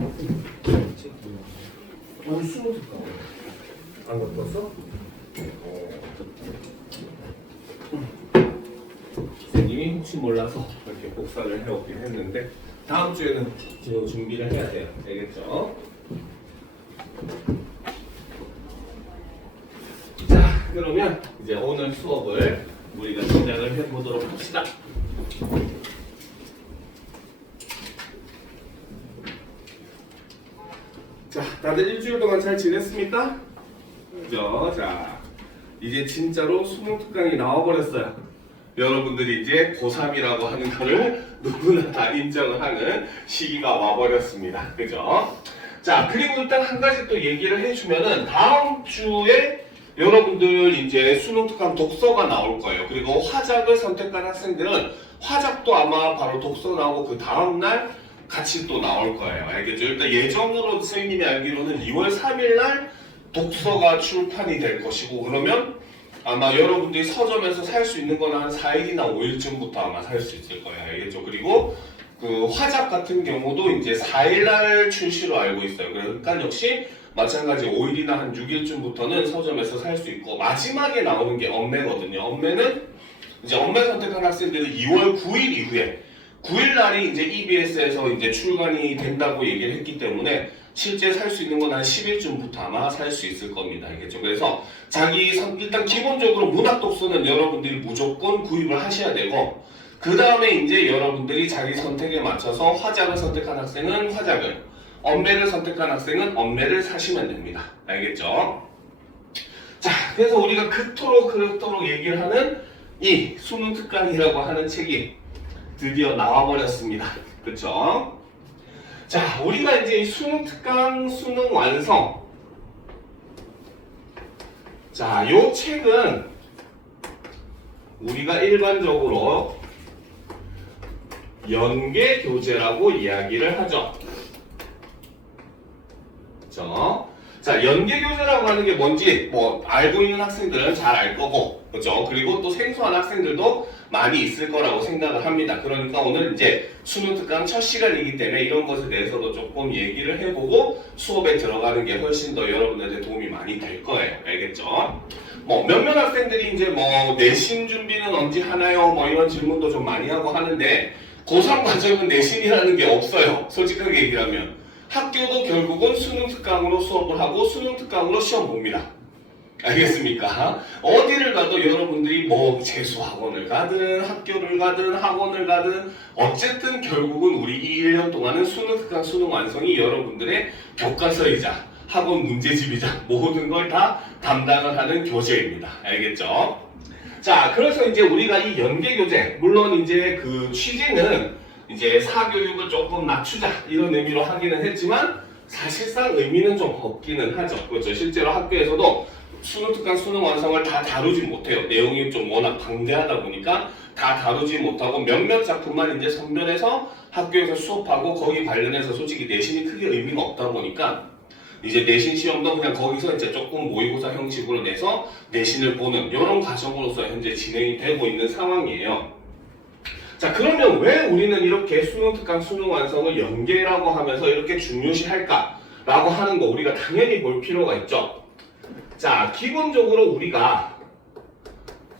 아니 수능 특강 안 갖고 선생님이 혹시 몰라서 이렇게 복사를 해오긴 했는데 다음 주에는 지금 준비를 해야 돼요. 알겠죠? 자, 그러면 이제 오늘 수업을 우리가 시작을 해보도록 합시다. 자, 다들 일주일 동안 잘 지냈습니까? 그죠? 자, 이제 진짜로 수능 특강이 나와버렸어요. 여러분들이 이제 고3이라고 하는 거를 누구나 다 인정을 하는 시기가 와버렸습니다. 그죠? 자, 그리고 일단 한 가지 또 얘기를 해주면은 다음 주에 여러분들 이제 수능 특강 독서가 나올 거예요. 그리고 화작을 선택한 학생들은 화작도 아마 바로 독서 나오고 그 다음날 같이 또 나올 거예요. 알겠죠? 일단 예정으로 선생님이 알기로는 2월 3일 날 독서가 출판이 될 것이고, 그러면 아마 여러분들이 서점에서 살 수 있는 건 한 4일이나 5일쯤부터 아마 살 수 있을 거예요. 알겠죠? 그리고 그 화작 같은 경우도 이제 4일 날 출시로 알고 있어요. 그러니까 역시 마찬가지 5일이나 한 6일쯤부터는 서점에서 살 수 있고, 마지막에 나오는 게 엄매거든요. 엄매는 이제 엄매 선택한 학생들은 2월 9일 이후에 9일 날이 이제 EBS에서 이제 출간이 된다고 얘기를 했기 때문에 실제 살 수 있는 건 한 10일쯤부터 아마 살 수 있을 겁니다. 알겠죠? 그래서 일단 기본적으로 문학 독서는 여러분들이 무조건 구입을 하셔야 되고, 그 다음에 이제 여러분들이 자기 선택에 맞춰서 화작을 선택한 학생은 화작을, 엄매를 선택한 학생은 엄매를 사시면 됩니다. 알겠죠? 자, 그래서 우리가 그토록 얘기를 하는 이 수능 특강이라고 하는 책이 드디어 나와버렸습니다. 그쵸? 자, 우리가 이제 이 수능 특강, 수능 완성. 자, 요 책은 우리가 일반적으로 연계 교재라고 이야기를 하죠. 그쵸? 자, 연계 교재라고 하는 게 뭔지 뭐 알고 있는 학생들은 잘 알 거고, 그죠? 그리고 또 생소한 학생들도 많이 있을 거라고 생각을 합니다. 그러니까 오늘 이제 수능 특강 첫 시간이기 때문에 이런 것에 대해서도 조금 얘기를 해보고 수업에 들어가는 게 훨씬 더 여러분들한테 도움이 많이 될 거예요. 알겠죠? 뭐 몇몇 학생들이 이제 뭐 내신 준비는 언제 하나요? 뭐 이런 질문도 좀 많이 하고 하는데, 고3 과정은 내신이라는 게 없어요. 솔직하게 얘기하면. 학교도 결국은 수능 특강으로 수업을 하고 수능 특강으로 시험 봅니다. 알겠습니까? 어디를 가도 여러분들이 뭐 재수학원을 가든 학교를 가든 학원을 가든 어쨌든 결국은 우리 이 1년 동안은 수능 특강 수능 완성이 여러분들의 교과서이자 학원 문제집이자 모든 걸 다 담당을 하는 교재입니다. 알겠죠? 자, 그래서 이제 우리가 이 연계 교재, 물론 이제 그 취지는 이제 사교육을 조금 낮추자 이런 의미로 하기는 했지만 사실상 의미는 좀 없기는 하죠. 그렇죠? 실제로 학교에서도 수능 특강 수능 완성을 다 다루지 못해요. 내용이 좀 워낙 방대하다 보니까 다 다루지 못하고 몇몇 작품만 이제 선별해서 학교에서 수업하고, 거기 관련해서 솔직히 내신이 크게 의미가 없다 보니까 이제 내신 시험도 그냥 거기서 이제 조금 모의고사 형식으로 내서 내신을 보는 이런 과정으로서 현재 진행이 되고 있는 상황이에요. 자, 그러면 왜 우리는 이렇게 수능 특강 수능 완성을 연계라고 하면서 이렇게 중요시할까? 라고 하는 거 우리가 당연히 볼 필요가 있죠. 자, 기본적으로 우리가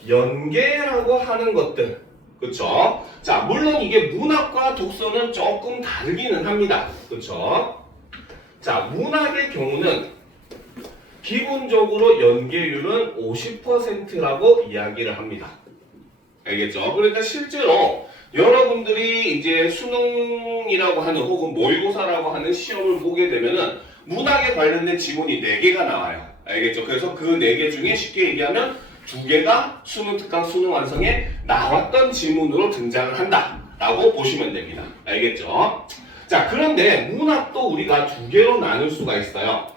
연계라고 하는 것들, 그쵸? 자, 물론 이게 문학과 독서는 조금 다르기는 합니다. 그쵸? 자, 문학의 경우는 기본적으로 연계율은 50%라고 이야기를 합니다. 알겠죠? 그러니까 실제로 여러분들이 이제 수능이라고 하는 혹은 모의고사라고 하는 시험을 보게 되면은 문학에 관련된 지문이 4개가 나와요. 알겠죠? 그래서 그 4개 중에 쉽게 얘기하면 2개가 수능 특강 수능 완성에 나왔던 지문으로 등장을 한다 라고 보시면 됩니다. 알겠죠? 자, 그런데 문학도 우리가 2개로 나눌 수가 있어요.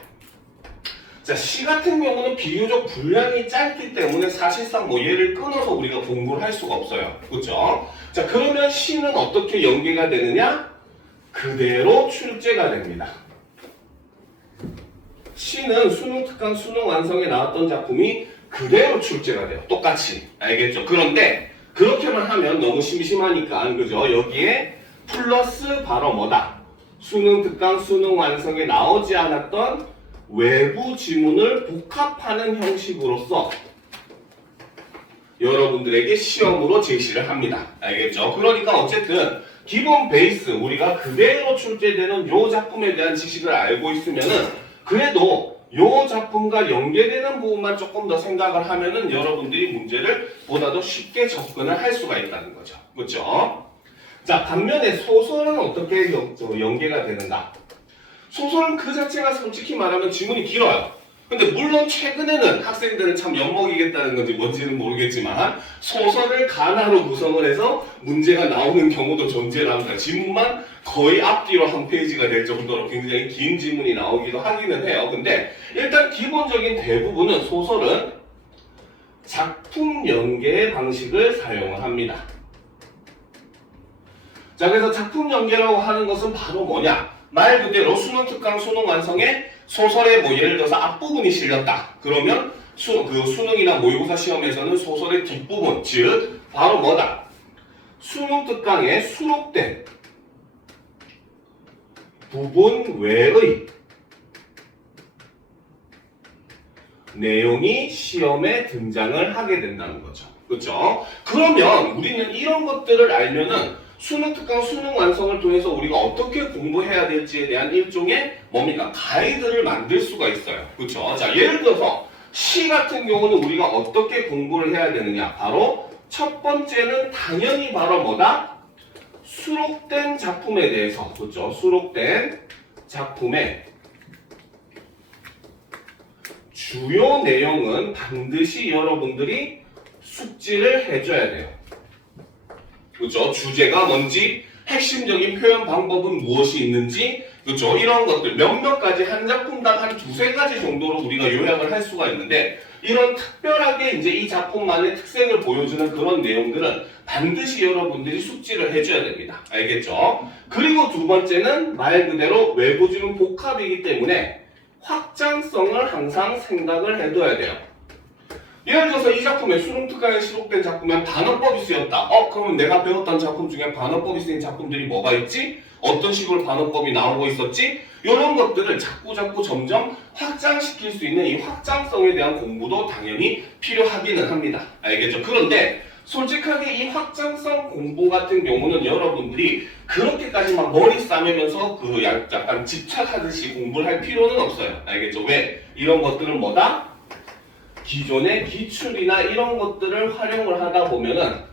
자, 시 같은 경우는 비교적 분량이 짧기 때문에 사실상 뭐 얘를 끊어서 우리가 공부를 할 수가 없어요. 그렇죠? 자, 그러면 시는 어떻게 연계가 되느냐? 그대로 출제가 됩니다. 시는 수능 특강 수능 완성에 나왔던 작품이 그대로 출제가 돼요. 똑같이. 알겠죠? 그런데 그렇게만 하면 너무 심심하니까, 그죠? 여기에 플러스 바로 뭐다? 수능 특강, 수능 완성에 나오지 않았던 외부 지문을 복합하는 형식으로서 여러분들에게 시험으로 제시를 합니다. 알겠죠? 그러니까 어쨌든 기본 베이스 우리가 그대로 출제되는 요 작품에 대한 지식을 알고 있으면은 그래도 요 작품과 연계되는 부분만 조금 더 생각을 하면은 여러분들이 문제를 보다 더 쉽게 접근을 할 수가 있다는 거죠. 그렇죠? 자, 반면에 소설은 어떻게 연계가 되는가? 소설은 그 자체가 솔직히 말하면 지문이 길어요. 근데 물론 최근에는 학생들은 참 엿먹이겠다는 건지 뭔지는 모르겠지만 소설을 가나로 구성을 해서 문제가 나오는 경우도 존재를 합니다. 지문만 거의 앞뒤로 한 페이지가 될 정도로 굉장히 긴 지문이 나오기도 하기는 해요. 근데 일단 기본적인 대부분은 소설은 작품 연계의 방식을 사용을 합니다. 자, 그래서 작품 연계라고 하는 것은 바로 뭐냐? 말 그대로 수능 특강, 수능 완성에 소설에 뭐 예를 들어서 앞부분이 실렸다. 그러면 수능이나 모의고사 시험에서는 소설의 뒷부분, 즉 바로 뭐다? 수능 특강에 수록된 부분 외의 내용이 시험에 등장을 하게 된다는 거죠. 그렇죠? 그러면 우리는 이런 것들을 알면은 수능 특강, 수능 완성을 통해서 우리가 어떻게 공부해야 될지에 대한 일종의 뭡니까? 가이드를 만들 수가 있어요. 그렇죠? 자, 예를 들어서 시 같은 경우는 우리가 어떻게 공부를 해야 되느냐? 바로 첫 번째는 당연히 바로 뭐다? 수록된 작품에 대해서, 그렇죠? 수록된 작품의 주요 내용은 반드시 여러분들이 숙지를 해줘야 돼요. 그렇죠? 주제가 뭔지, 핵심적인 표현 방법은 무엇이 있는지, 그렇죠? 이런 것들 몇몇 가지 한 작품당 한 두세 가지 정도로 우리가 요약을 할 수가 있는데 이런 특별하게 이제 이 작품만의 특색을 보여주는 그런 내용들은 반드시 여러분들이 숙지를 해줘야 됩니다. 알겠죠? 그리고 두 번째는 말 그대로 외부 지문 복합이기 때문에 확장성을 항상 생각을 해둬야 돼요. 예를 들어서 이 작품에 수능 특강에 수록된 작품에 반어법이 쓰였다. 그러면 내가 배웠던 작품 중에 반어법이 쓰인 작품들이 뭐가 있지? 어떤 식으로 반어법이 나오고 있었지? 이런 것들을 자꾸 점점 확장시킬 수 있는 이 확장성에 대한 공부도 당연히 필요하기는 합니다. 알겠죠? 그런데 솔직하게 이 확장성 공부 같은 경우는 여러분들이 그렇게까지 막 머리 싸매면서 그 약간 집착하듯이 공부를 할 필요는 없어요. 알겠죠? 왜? 이런 것들은 뭐다? 기존의 기출이나 이런 것들을 활용을 하다 보면은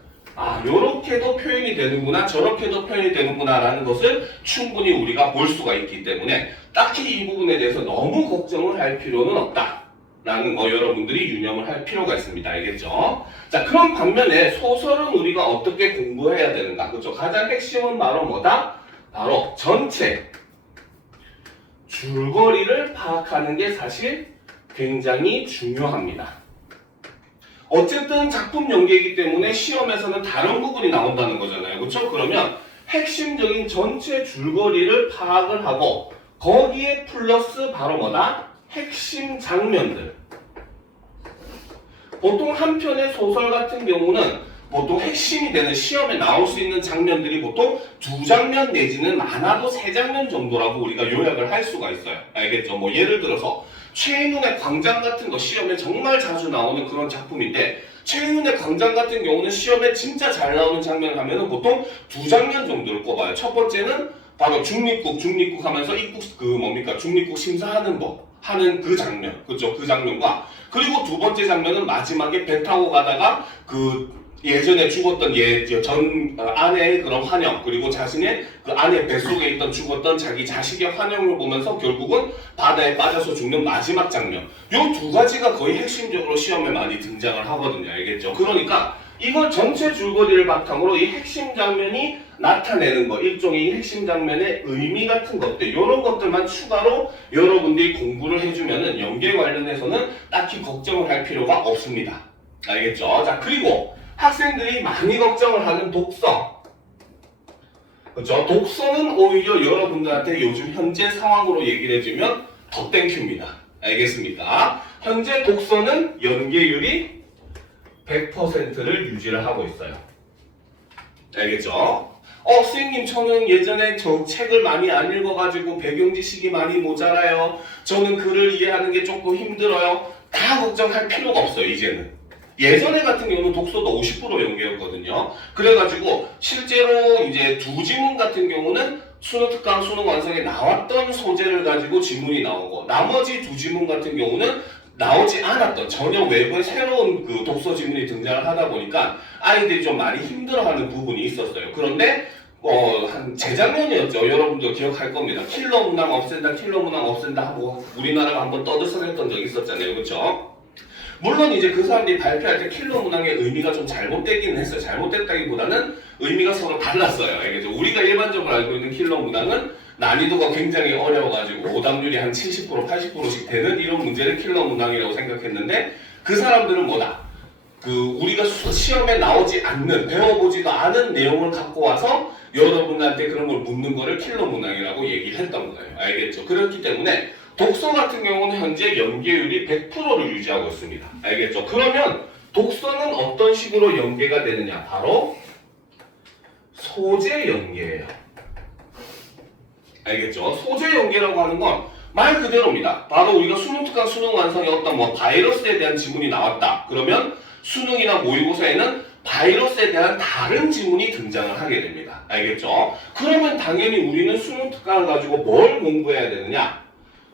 요렇게도 표현이 되는구나, 저렇게도 표현이 되는구나 라는 것을 충분히 우리가 볼 수가 있기 때문에 딱히 이 부분에 대해서 너무 걱정을 할 필요는 없다 라는 거 여러분들이 유념을 할 필요가 있습니다. 알겠죠? 자, 그런 반면에 소설은 우리가 어떻게 공부해야 되는가? 그렇죠? 가장 핵심은 바로 뭐다? 바로 전체 줄거리를 파악하는 게 사실 굉장히 중요합니다. 어쨌든 작품 연계이기 때문에 시험에서는 다른 부분이 나온다는 거잖아요. 그렇죠? 그러면 핵심적인 전체 줄거리를 파악을 하고 거기에 플러스 바로 뭐다? 핵심 장면들. 보통 한 편의 소설 같은 경우는 보통 핵심이 되는 시험에 나올 수 있는 장면들이 보통 2장면 내지는 많아도 3장면 정도라고 우리가 요약을 할 수가 있어요. 알겠죠? 뭐 예를 들어서 최인훈의 광장 같은 거 시험에 정말 자주 나오는 그런 작품인데 최인훈의 광장 같은 경우는 시험에 진짜 잘 나오는 장면을 하면은 보통 2장면 정도를 꼽아요. 첫 번째는 바로 중립국 하면서 입국 중립국 심사하는 법 하는 그 장면, 그렇죠? 그 장면과 그리고 두 번째 장면은 마지막에 배 타고 가다가 예전에 죽었던 전 아내의 그런 환영, 그리고 자신의 그 아내 뱃속에 있던 죽었던 자기 자식의 환영을 보면서 결국은 바다에 빠져서 죽는 마지막 장면. 요 두 가지가 거의 핵심적으로 시험에 많이 등장을 하거든요. 알겠죠? 그러니까 이걸 전체 줄거리를 바탕으로 이 핵심 장면이 나타내는 거, 일종의 핵심 장면의 의미 같은 것들, 이런 것들만 추가로 여러분들이 공부를 해주면은 연계 관련해서는 딱히 걱정을 할 필요가 없습니다. 알겠죠? 자, 그리고 학생들이 많이 걱정을 하는 독서. 그렇죠? 독서는 오히려 여러분들한테 요즘 현재 상황으로 얘기를 해주면 더 땡큐입니다. 알겠습니까? 현재 독서는 연계율이 100%를 유지를 하고 있어요. 알겠죠? 선생님 저는 예전에 저 책을 많이 안 읽어가지고 배경 지식이 많이 모자라요. 저는 글을 이해하는 게 조금 힘들어요. 다 걱정할 필요가 없어요, 이제는. 예전에 같은 경우는 독서도 50% 연계였거든요. 그래가지고 실제로 이제 두 지문 같은 경우는 수능 특강, 수능 완성에 나왔던 소재를 가지고 지문이 나오고, 나머지 두 지문 같은 경우는 나오지 않았던 전혀 외부의 새로운 그 독서 지문이 등장을 하다 보니까 아이들이 좀 많이 힘들어하는 부분이 있었어요. 그런데 한 재작년이었죠. 여러분들 기억할 겁니다. 킬러 문항 없앤다, 킬러 문항 없앤다 하고 우리나라가 한번 떠들썩했던 적이 있었잖아요. 그렇죠? 물론 이제 그 사람들이 발표할 때 킬러 문항의 의미가 좀 잘못되기는 했어요. 잘못됐다기보다는 의미가 서로 달랐어요. 알겠죠? 우리가 일반적으로 알고 있는 킬러 문항은 난이도가 굉장히 어려워가지고 오답률이 한 70%, 80%씩 되는 이런 문제를 킬러 문항이라고 생각했는데 그 사람들은 뭐다? 우리가 시험에 나오지 않는, 배워보지도 않은 내용을 갖고 와서 여러분한테 그런 걸 묻는 거를 킬러 문항이라고 얘기를 했던 거예요. 알겠죠? 그렇기 때문에 독서 같은 경우는 현재 연계율이 100%를 유지하고 있습니다. 알겠죠? 그러면 독서는 어떤 식으로 연계가 되느냐? 바로 소재 연계예요. 알겠죠? 소재 연계라고 하는 건 말 그대로입니다. 바로 우리가 수능 특강, 수능 완성에 어떤 바이러스에 대한 지문이 나왔다. 그러면 수능이나 모의고사에는 바이러스에 대한 다른 지문이 등장을 하게 됩니다. 알겠죠? 그러면 당연히 우리는 수능 특강을 가지고 뭘 공부해야 되느냐?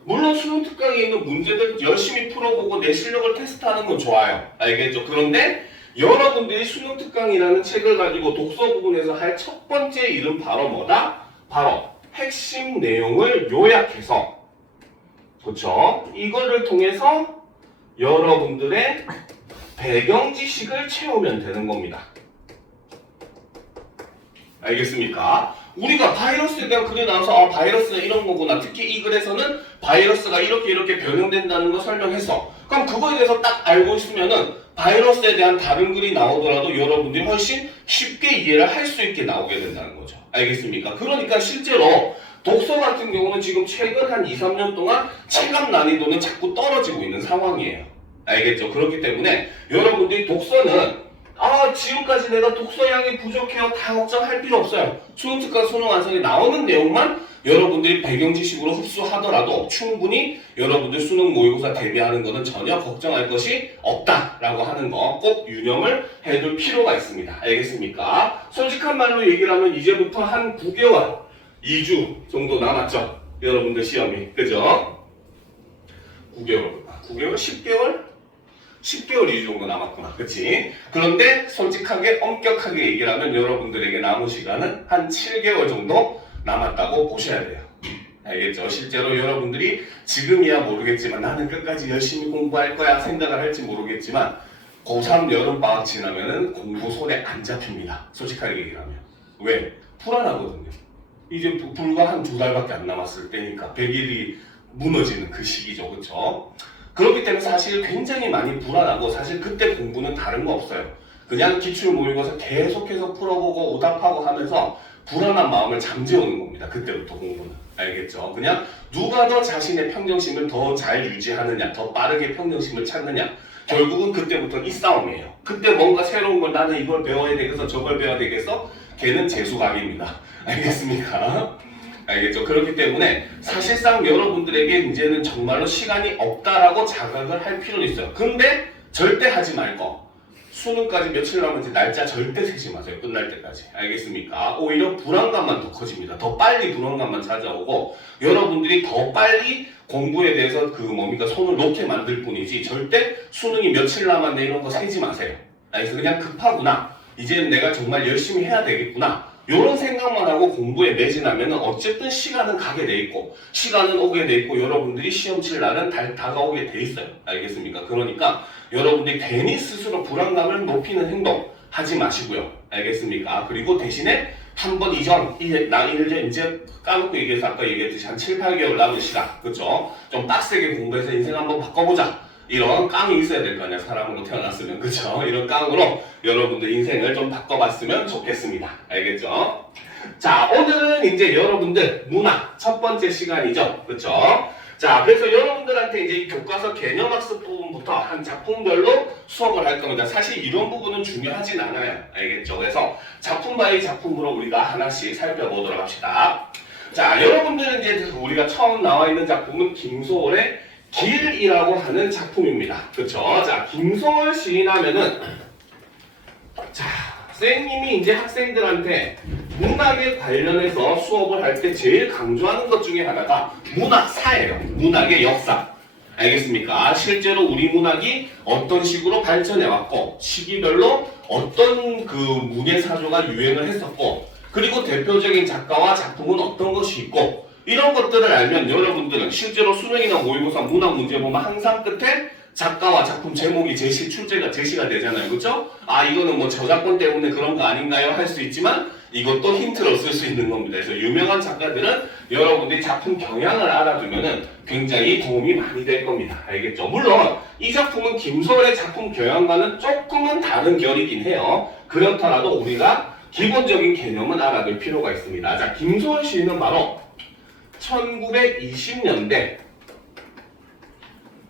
물론 수능 특강에 있는 문제들 열심히 풀어보고 내 실력을 테스트하는 건 좋아요. 알겠죠? 그런데 여러분들이 수능 특강이라는 책을 가지고 독서 부분에서 할 첫 번째 일은 바로 뭐다? 바로 핵심 내용을 요약해서, 그렇죠? 이거를 통해서 여러분들의 배경 지식을 채우면 되는 겁니다. 알겠습니까? 우리가 바이러스에 대한 글이 나와서 바이러스는 이런 거구나. 특히 이 글에서는 바이러스가 이렇게 변형된다는 거 설명해서, 그럼 그거에 대해서 딱 알고 있으면은 바이러스에 대한 다른 글이 나오더라도 여러분들이 훨씬 쉽게 이해를 할 수 있게 나오게 된다는 거죠. 알겠습니까? 그러니까 실제로 독서 같은 경우는 지금 최근 한 2, 3년 동안 체감 난이도는 자꾸 떨어지고 있는 상황이에요. 알겠죠? 그렇기 때문에 여러분들이 독서는 지금까지 내가 독서량이 부족해요. 다 걱정할 필요 없어요. 수능 특강, 수능 완성에 나오는 내용만 여러분들이 배경 지식으로 흡수하더라도 충분히 여러분들 수능 모의고사 대비하는 것은 전혀 걱정할 것이 없다라고 하는 거 꼭 유념을 해둘 필요가 있습니다. 알겠습니까? 솔직한 말로 얘기를 하면 이제부터 한 9개월, 2주 정도 남았죠. 여러분들 시험이. 그죠? 9개월, 10개월? 10개월 2주 정도 남았구나. 그치? 그런데 솔직하게 엄격하게 얘기를 하면 여러분들에게 남은 시간은 한 7개월 정도 남았다고 보셔야 돼요. 알겠죠? 실제로 여러분들이 지금이야 모르겠지만 나는 끝까지 열심히 공부할 거야 생각을 할지 모르겠지만 고3 여름방학 지나면은 공부 손에 안 잡힙니다. 솔직하게 얘기를 하면. 왜? 불안하거든요. 이제 불과 한 2달밖에 안 남았을 때니까 100일이 무너지는 그 시기죠. 그쵸? 그렇기 때문에 사실 굉장히 많이 불안하고 사실 그때 공부는 다른 거 없어요. 그냥 기출 모의고사 계속해서 풀어보고 오답하고 하면서 불안한 마음을 잠재우는 겁니다. 그때부터 공부는. 알겠죠? 그냥 누가 더 자신의 평정심을 더 잘 유지하느냐, 더 빠르게 평정심을 찾느냐, 결국은 그때부터는 이 싸움이에요. 그때 뭔가 새로운 걸 나는 이걸 배워야 되겠어, 저걸 배워야 되겠어, 걔는 재수각입니다. 알겠습니까? 알겠죠? 그렇기 때문에 사실상 여러분들에게 이제는 정말로 시간이 없다라고 자각을 할 필요는 있어요. 근데 절대 하지 말 거. 수능까지 며칠 남은지 날짜 절대 세지 마세요. 끝날 때까지. 알겠습니까? 오히려 불안감만 더 커집니다. 더 빨리 불안감만 찾아오고 여러분들이 더 빨리 공부에 대해서 손을 놓게 만들 뿐이지 절대 수능이 며칠 남았네 이런 거 세지 마세요. 그래서 그냥 급하구나. 이제는 내가 정말 열심히 해야 되겠구나. 이런 생각만 하고 공부에 매진하면 어쨌든 시간은 가게 돼 있고 시간은 오게 돼 있고 여러분들이 시험 칠 날은 다가오게 돼 있어요. 알겠습니까? 그러니까 여러분들이 괜히 스스로 불안감을 높이는 행동 하지 마시고요. 알겠습니까? 그리고 대신에 한 번 이전, 이제 까먹고 얘기해서 아까 얘기했듯이 한 7, 8개월 남은 시간, 그쵸? 좀 빡세게 공부해서 인생 한번 바꿔보자. 이런 깡이 있어야 될 거 아니야. 사람으로 태어났으면. 그쵸? 이런 깡으로 여러분들 인생을 좀 바꿔봤으면 좋겠습니다. 알겠죠? 자, 오늘은 이제 여러분들 문학 첫 번째 시간이죠. 그쵸? 자, 그래서 여러분들한테 이제 이 교과서 개념학습 부분부터 한 작품별로 수업을 할 겁니다. 사실 이런 부분은 중요하진 않아요. 알겠죠? 그래서 작품 바이 작품으로 우리가 하나씩 살펴보도록 합시다. 자, 여러분들은 이제 우리가 처음 나와 있는 작품은 김소월의 길이라고 하는 작품입니다. 그렇죠? 자, 김소월 시인 하면은 자, 선생님이 이제 학생들한테 문학에 관련해서 수업을 할 때 제일 강조하는 것 중에 하나가 문학사예요. 문학의 역사. 알겠습니까? 실제로 우리 문학이 어떤 식으로 발전해왔고 시기별로 어떤 그 문예사조가 유행을 했었고 그리고 대표적인 작가와 작품은 어떤 것이 있고 이런 것들을 알면 여러분들은 실제로 수능이나 모의고사 문학 문제 보면 항상 끝에 작가와 작품 제목이 제시가 되잖아요. 그렇죠? 아, 이거는 뭐 저작권 때문에 그런 거 아닌가요? 할 수 있지만 이것도 힌트로 쓸 수 있는 겁니다. 그래서 유명한 작가들은 여러분들이 작품 경향을 알아두면은 굉장히 도움이 많이 될 겁니다. 알겠죠? 물론 이 작품은 김소월의 작품 경향과는 조금은 다른 결이긴 해요. 그렇더라도 우리가 기본적인 개념은 알아둘 필요가 있습니다. 자, 김소월 시인은 바로 1920년대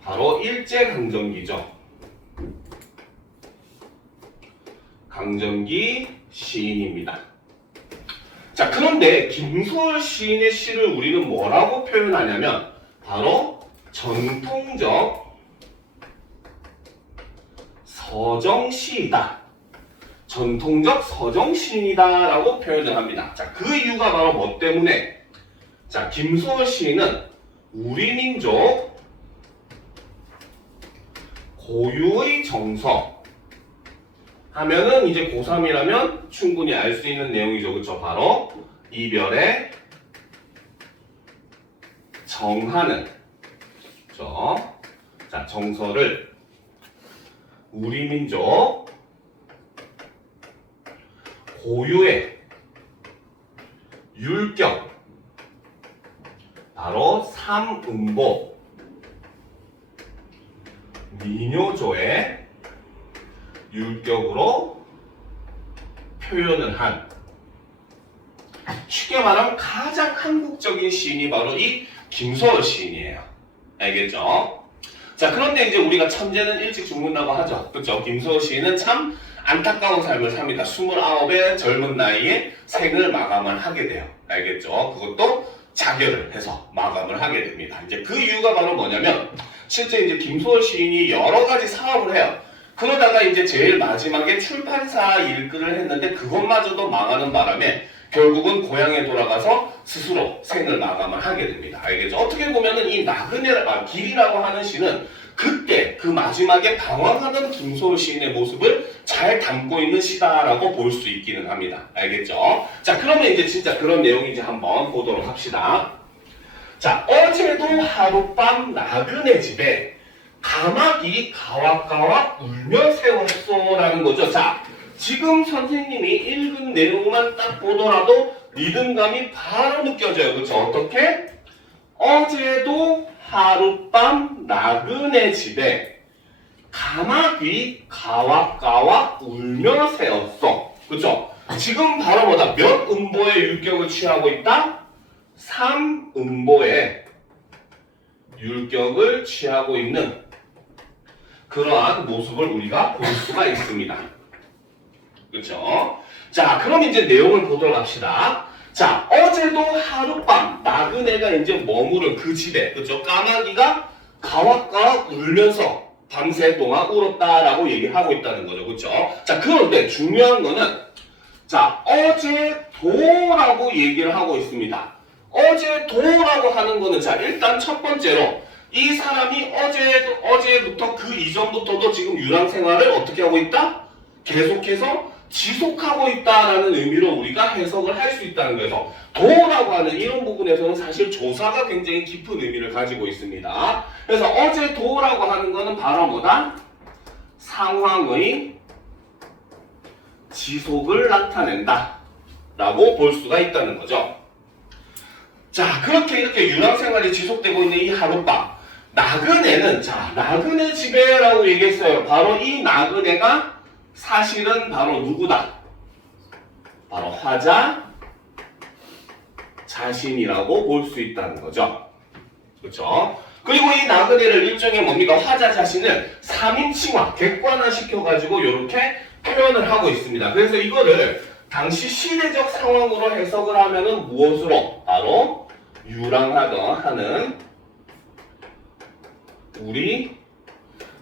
바로 일제강점기죠. 강점기 시인입니다. 자, 그런데 김소월 시인의 시를 우리는 뭐라고 표현하냐면 바로 전통적 서정시이다. 전통적 서정시인이다라고 표현을 합니다. 자, 그 이유가 바로 뭐 때문에? 자, 김소월 시인은 우리 민족 고유의 정서 하면은 이제 고3이라면 충분히 알 수 있는 내용이죠. 그렇죠? 바로 이별에 정하는 그렇죠? 자, 정서를 우리 민족 고유의 율격 바로 삼음보 민요조의 율격으로 표현을 한 쉽게 말하면 가장 한국적인 시인이 바로 이 김소월 시인이에요. 알겠죠? 자, 그런데 이제 우리가 천재는 일찍 죽는다고 하죠. 그렇죠? 김소월 시인은 참 안타까운 삶을 삽니다. 29의 젊은 나이에 생을 마감을 하게 돼요. 알겠죠? 그것도 자결을 해서 마감을 하게 됩니다. 이제 그 이유가 바로 뭐냐면 실제 이제 김소월 시인이 여러 가지 사업을 해요. 그러다가 이제 제일 마지막에 출판사 일들을 했는데 그것마저도 망하는 바람에 결국은 고향에 돌아가서 스스로 생을 마감을 하게 됩니다. 알겠죠? 어떻게 보면은 이 길이라고 하는 시는 그때 그 마지막에 방황하던 김소월 시인의 모습을 잘 담고 있는 시다라고 볼 수 있기는 합니다. 알겠죠? 자, 그러면 이제 진짜 그런 내용인지 한번 보도록 합시다. 자, 어제도 하룻밤 나그네 집에 가마귀 가와가와 울며 세웠소라는 거죠. 자, 지금 선생님이 읽은 내용만 딱 보더라도 리듬감이 바로 느껴져요. 그렇죠? 어떻게? 어제도 하룻밤 나그네 집에 가마귀 가와가와 울며 세웠어. 그렇죠? 지금 바로 뭐다? 몇 음보의 율격을 취하고 있다? 3음보의 율격을 취하고 있는 그러한 모습을 우리가 볼 수가 있습니다. 그렇죠? 자, 그럼 이제 내용을 보도록 합시다. 자, 어제도 하룻밤 나그네가 이제 머무른 그 집에 그렇죠? 까마귀가 가와가와 울면서 밤새 동안 울었다라고 얘기하고 있다는 거죠. 그렇죠? 자, 그런데 중요한 거는 자, 어제도라고 얘기를 하고 있습니다. 어제도라고 하는 거는 자, 일단 첫 번째로 이 사람이 어제부터 그 이전부터도 지금 유랑 생활을 어떻게 하고 있다? 계속해서 지속하고 있다라는 의미로 우리가 해석을 할 수 있다는 거예요. 도라고 하는 이런 부분에서는 사실 조사가 굉장히 깊은 의미를 가지고 있습니다. 그래서 어제도라고 하는 거는 바로 뭐다? 상황의 지속을 나타낸다 라고 볼 수가 있다는 거죠. 자, 그렇게 이렇게 유랑 생활이 지속되고 있는 이 하룻밤 나그네는 자, 나그네 집에라고 얘기했어요. 바로 이 나그네가 사실은 바로 누구다? 바로 화자 자신이라고 볼 수 있다는 거죠. 그렇죠? 그리고 이 나그네를 일종의 뭡니까? 화자 자신을 3인칭화, 객관화 시켜가지고 이렇게 표현을 하고 있습니다. 그래서 이거를 당시 시대적 상황으로 해석을 하면은 무엇으로? 바로 유랑하던 하는 우리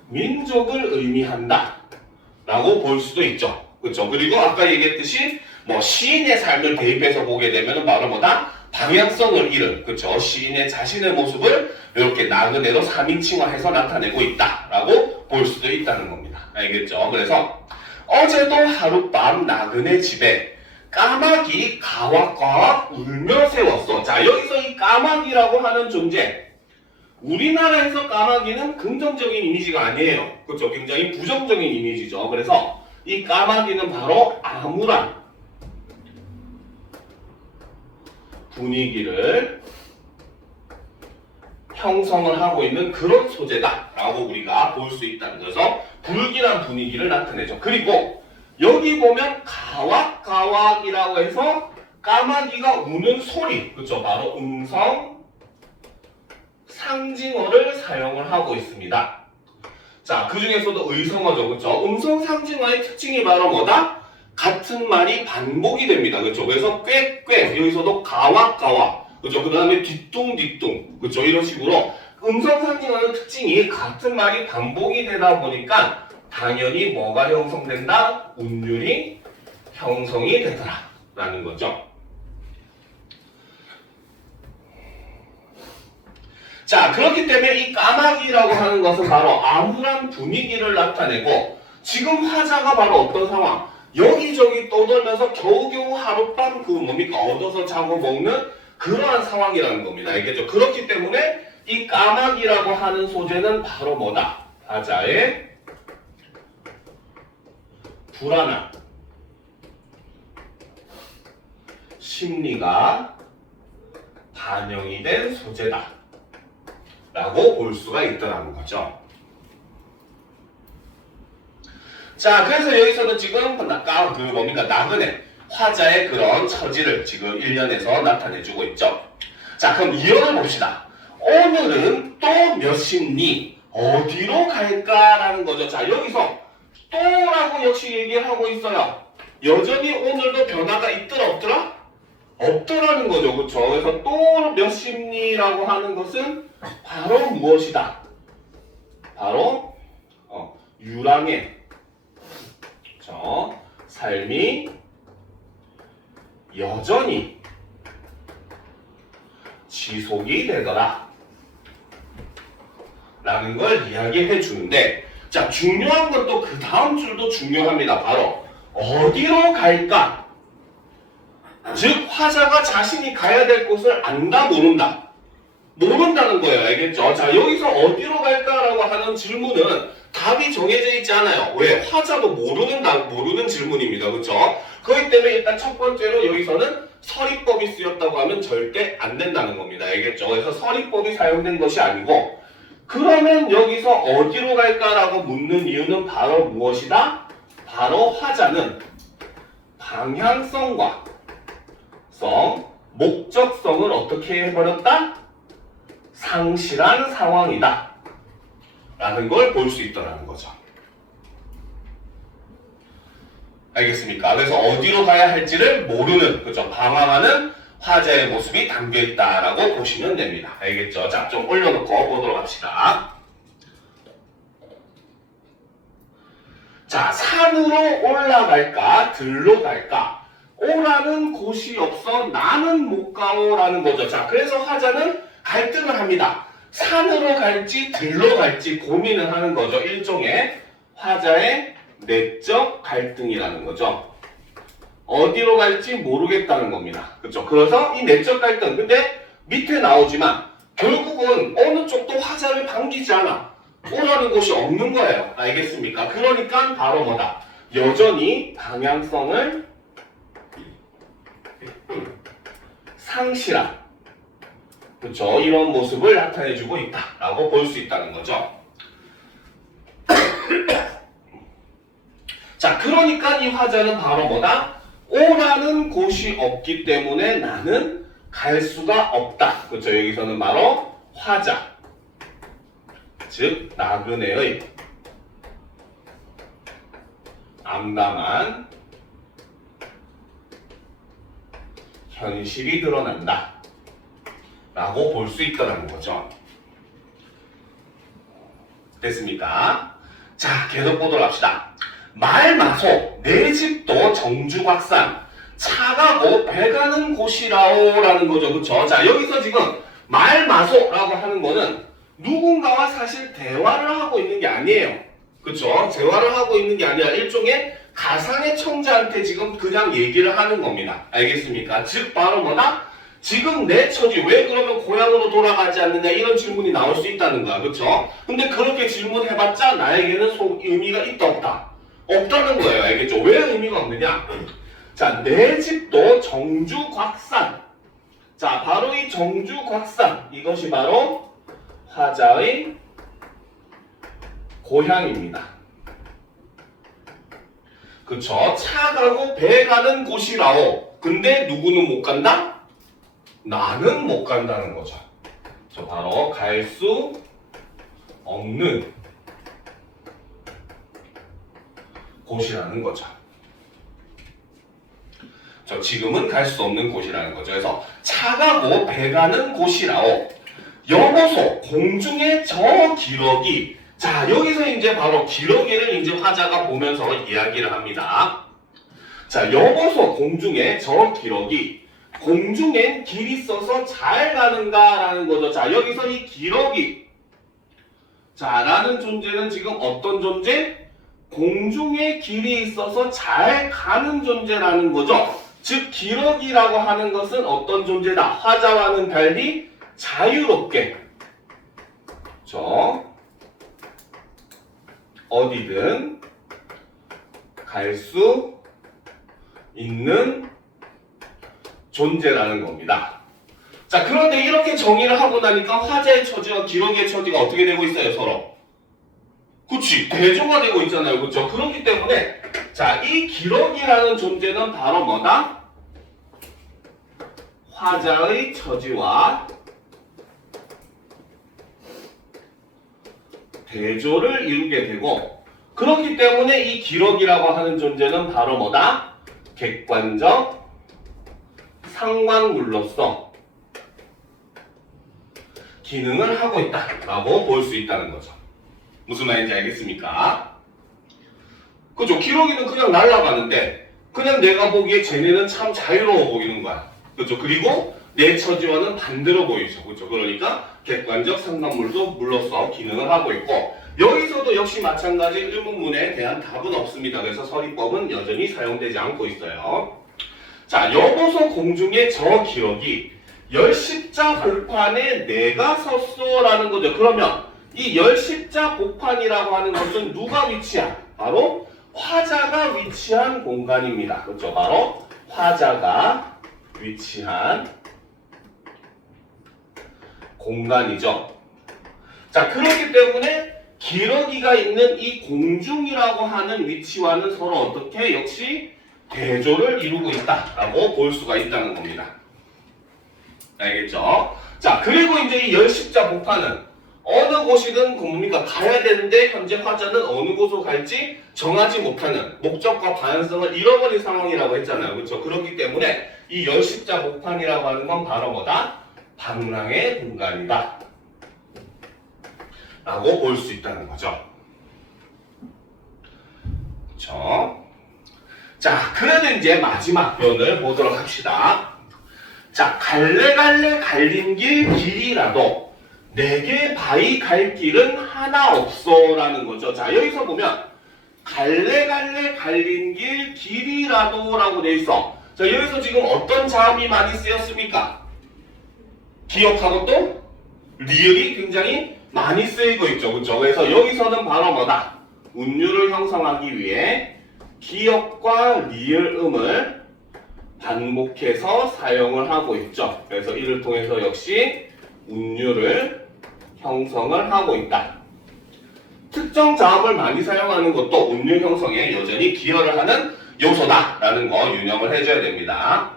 민족을 의미한다 라고 볼 수도 있죠. 그렇죠? 그리고 아까 얘기했듯이 뭐 시인의 삶을 대입해서 보게 되면 바로 뭐다? 방향성을 잃은, 그렇죠? 시인의 자신의 모습을 이렇게 나그네로 3인칭화해서 나타내고 있다라고 볼 수도 있다는 겁니다. 알겠죠? 그래서 어제도 하룻밤 나그네 집에 까마귀 가왁가왁 울며 세웠어. 자, 여기서 이 까마귀라고 하는 존재, 우리나라에서 까마귀는 긍정적인 이미지가 아니에요. 그렇죠? 굉장히 부정적인 이미지죠. 그래서 이 까마귀는 바로 암울한 분위기를 형성을 하고 있는 그런 소재다라고 우리가 볼 수 있다는 거죠. 불길한 분위기를 나타내죠. 그리고 여기 보면 가왁가왁이라고 해서 까마귀가 우는 소리, 그렇죠? 바로 음성 상징어를 사용을 하고 있습니다. 자, 그 중에서도 의성어죠, 그렇죠? 음성 상징어의 특징이 바로 뭐다? 같은 말이 반복이 됩니다, 그렇죠? 그래서 꽥꽥, 여기서도 가왁가왁, 그렇죠? 그 다음에 뒤뚱뒤뚱, 그렇죠? 이런 식으로 음성 상징어의 특징이 같은 말이 반복이 되다 보니까 당연히 뭐가 형성된다? 운율이 형성이 되더라 라는 거죠. 자, 그렇기 때문에 이 까마귀라고 하는 것은 바로 암울한 분위기를 나타내고, 지금 화자가 바로 어떤 상황? 여기저기 떠돌면서 겨우겨우 하룻밤 그 뭡니까? 얻어서 자고 먹는 그러한 상황이라는 겁니다. 알겠죠? 그렇기 때문에 이 까마귀라고 하는 소재는 바로 뭐다? 화자의 불안한 심리가 반영이 된 소재다 라고 볼 수가 있더라는 거죠. 자, 그래서 여기서는 지금 나그네 화자의 그런 처지를 지금 1년에서 나타내주고 있죠. 자, 그럼 이어를 봅시다. 오늘은 또 몇십리 어디로 갈까라는 거죠. 자, 여기서 또라고 역시 얘기를 하고 있어요. 여전히 오늘도 변화가 있더라 없더라? 없더라는 거죠. 그렇죠? 그래서 또 몇십리라고 하는 것은 바로 무엇이다? 바로 유랑의 삶이 여전히 지속이 되더라 라는 걸 이야기해 주는데, 자, 중요한 건 또 그 다음 줄도 중요합니다. 바로 어디로 갈까? 즉 화자가 자신이 가야 될 곳을 안다 모른다? 모른다는 거예요. 알겠죠? 자, 여기서 어디로 갈까라고 하는 질문은 답이 정해져 있지 않아요. 왜? 화자도 모르는 질문입니다. 그렇죠? 그렇기 때문에 일단 첫 번째로 여기서는 서리법이 쓰였다고 하면 절대 안 된다는 겁니다. 알겠죠? 그래서 서리법이 사용된 것이 아니고, 그러면 여기서 어디로 갈까라고 묻는 이유는 바로 무엇이다? 바로 화자는 방향성과 목적성을 어떻게 해버렸다? 상실한 상황이다 라는 걸 볼 수 있다는 거죠. 알겠습니까? 그래서 어디로 가야 할지를 모르는, 그죠? 방황하는 화자의 모습이 담겨있다라고 보시면 됩니다. 알겠죠? 자, 좀 올려놓고 보도록 합시다. 자, 산으로 올라갈까? 들로 갈까? 오라는 곳이 없어 나는 못 가오라는 거죠. 자, 그래서 화자는 갈등을 합니다. 산으로 갈지 들로 갈지 고민을 하는 거죠. 일종의 화자의 내적 갈등이라는 거죠. 어디로 갈지 모르겠다는 겁니다. 그렇죠? 그래서 이 내적 갈등, 근데 밑에 나오지만 결국은 어느 쪽도 화자를 반기지 않아. 오라는 곳이 없는 거예요. 알겠습니까? 그러니까 바로 뭐다? 여전히 방향성을 상실한, 그렇죠? 이런 모습을 나타내주고 있다라고 볼 수 있다는 거죠. 자, 그러니까 이 화자는 바로 뭐다? 오라는 곳이 없기 때문에 나는 갈 수가 없다. 그렇죠? 여기서는 바로 화자, 즉 나그네의 암담한 현실이 드러난다 라고 볼 수 있다는 거죠. 됐습니까? 자, 계속 보도록 합시다. 말마소 내 집도 정주곽산 차가고 배가는 곳이라오 라는 거죠. 그쵸? 자, 여기서 지금 말마소라고 하는 거는 누군가와 사실 대화를 하고 있는 게 아니에요. 그쵸? 대화를 하고 있는 게 아니라 일종의 가상의 청자한테 지금 그냥 얘기를 하는 겁니다. 알겠습니까? 즉 바로 뭐다? 지금 내 처지 왜 그러면 고향으로 돌아가지 않느냐 이런 질문이 나올 수 있다는 거야. 그쵸? 근데 그렇게 질문해봤자 나에게는 의미가 있다 없다? 없다는 거예요. 알겠죠? 왜 의미가 없느냐? 자, 내 집도 정주곽산. 자, 바로 이 정주곽산 이것이 바로 화자의 고향입니다. 그쵸? 차 가고 배 가는 곳이라오. 근데 누구는 못 간다? 나는 못 간다는 거죠. 저 바로 갈 수 없는 곳이라는 거죠. 저 지금은 갈 수 없는 곳이라는 거죠. 그래서 차 가고 배 가는 곳이라오. 여보소 공중에 저 기러기. 자, 여기서 이제 바로 기러기를 이제 화자가 보면서 이야기를 합니다. 자, 여보소 공중에 저 기러기. 공중엔 길이 있어서 잘 가는가 라는 거죠. 자, 여기서 이 기러기. 자, 라는 존재는 지금 어떤 존재? 공중에 길이 있어서 잘 가는 존재라는 거죠. 즉, 기러기라고 하는 것은 어떤 존재다? 화자와는 달리 자유롭게. 어디든 갈 수 있는 존재라는 겁니다. 자, 그런데 이렇게 정의를 하고 나니까 화자의 처지와 기러기의 처지가 어떻게 되고 있어요, 서로? 그치, 대조가 되고 있잖아요. 그렇죠? 그렇기 때문에 자, 이 기러기라는 존재는 바로 뭐다? 화자의 처지와 대조를 이루게 되고, 그렇기 때문에 이 기러기라고 하는 존재는 바로 뭐다? 객관적 상관물로서 기능을 하고 있다라고 볼 수 있다는 거죠. 무슨 말인지 알겠습니까? 그죠? 기러기는 그냥 날아가는데 그냥 내가 보기에 쟤네는 참 자유로워 보이는 거야. 그죠? 그리고 내 처지와는 반대로 보이죠. 그죠? 그러니까 객관적 상관물로서 기능을 하고 있고, 여기서도 역시 마찬가지 의문문에 대한 답은 없습니다. 그래서 서리법은 여전히 사용되지 않고 있어요. 자, 여보소 공중에 저 기러기 열십자 복판에 내가 섰소라는 거죠. 그러면 이 열십자 복판이라고 하는 것은 누가 위치한? 바로 화자가 위치한 공간입니다. 그렇죠? 바로 화자가 위치한 공간이죠. 자, 그렇기 때문에 기러기가 있는 이 공중이라고 하는 위치와는 서로 어떻게 역시 대조를 이루고 있다라고 볼 수가 있다는 겁니다. 알겠죠? 자, 그리고 이제 이 열십자 복판은 어느 곳이든 뭡니까? 가야 되는데 현재 화자는 어느 곳으로 갈지 정하지 못하는 목적과 방향성을 잃어버린 상황이라고 했잖아요. 그렇죠? 그렇기 때문에 이 열십자 복판이라고 하는 건 바로 뭐다? 방랑의 공간이다 라고 볼 수 있다는 거죠. 그렇죠? 자, 그래도 이제 마지막 표현을 보도록 합시다. 자, 갈래갈래 갈린 길 길이라도 내게 바위 갈 길은 하나 없어 라는 거죠. 자, 여기서 보면 갈래갈래 갈린 길 길이라도 라고 돼 있어. 자, 여기서 지금 어떤 자음이 많이 쓰였습니까? 기억하고 또 리을이 굉장히 많이 쓰이고 있죠. 그렇죠? 그래서 여기서는 바로 뭐다? 운율을 형성하기 위해 기역과 리을음을 반복해서 사용을 하고 있죠. 그래서 이를 통해서 역시 운율을 형성을 하고 있다. 특정 자음을 많이 사용하는 것도 운율 형성에 여전히 기여를 하는 요소다라는 거 유념을 해줘야 됩니다.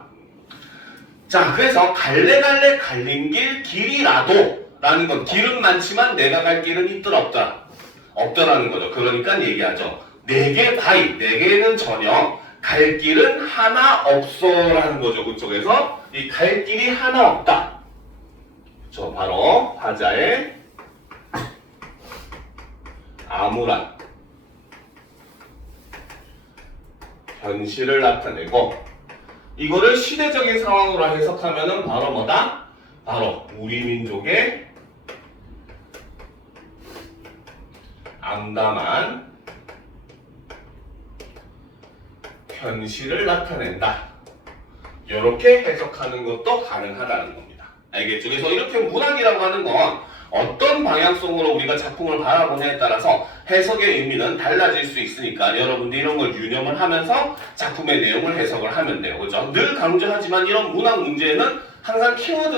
자, 그래서 갈래갈래 갈린 길 길이라도 라는 건 길은 많지만 내가 갈 길은 있더라 없더라? 없더라는 거죠. 그러니까 얘기하죠. 내게 바이, 내게는 전혀 갈 길은 하나 없어 라는 거죠. 그쪽에서 이 갈 길이 하나 없다. 저 바로 화자의 암울한 현실을 나타내고 이거를 시대적인 상황으로 해석하면은 바로 뭐다? 바로 우리 민족의 암담한 현실을 나타낸다. 이렇게 해석하는 것도 가능하다는 겁니다. 알겠죠? 그래서 이렇게 문학이라고 하는 건 어떤 방향성으로 우리가 작품을 바라보냐에 따라서 해석의 의미는 달라질 수 있으니까 여러분들 이런 걸 유념을 하면서 작품의 내용을 해석을 하면 돼요. 그죠? 늘 강조하지만 이런 문학 문제는 항상 키워드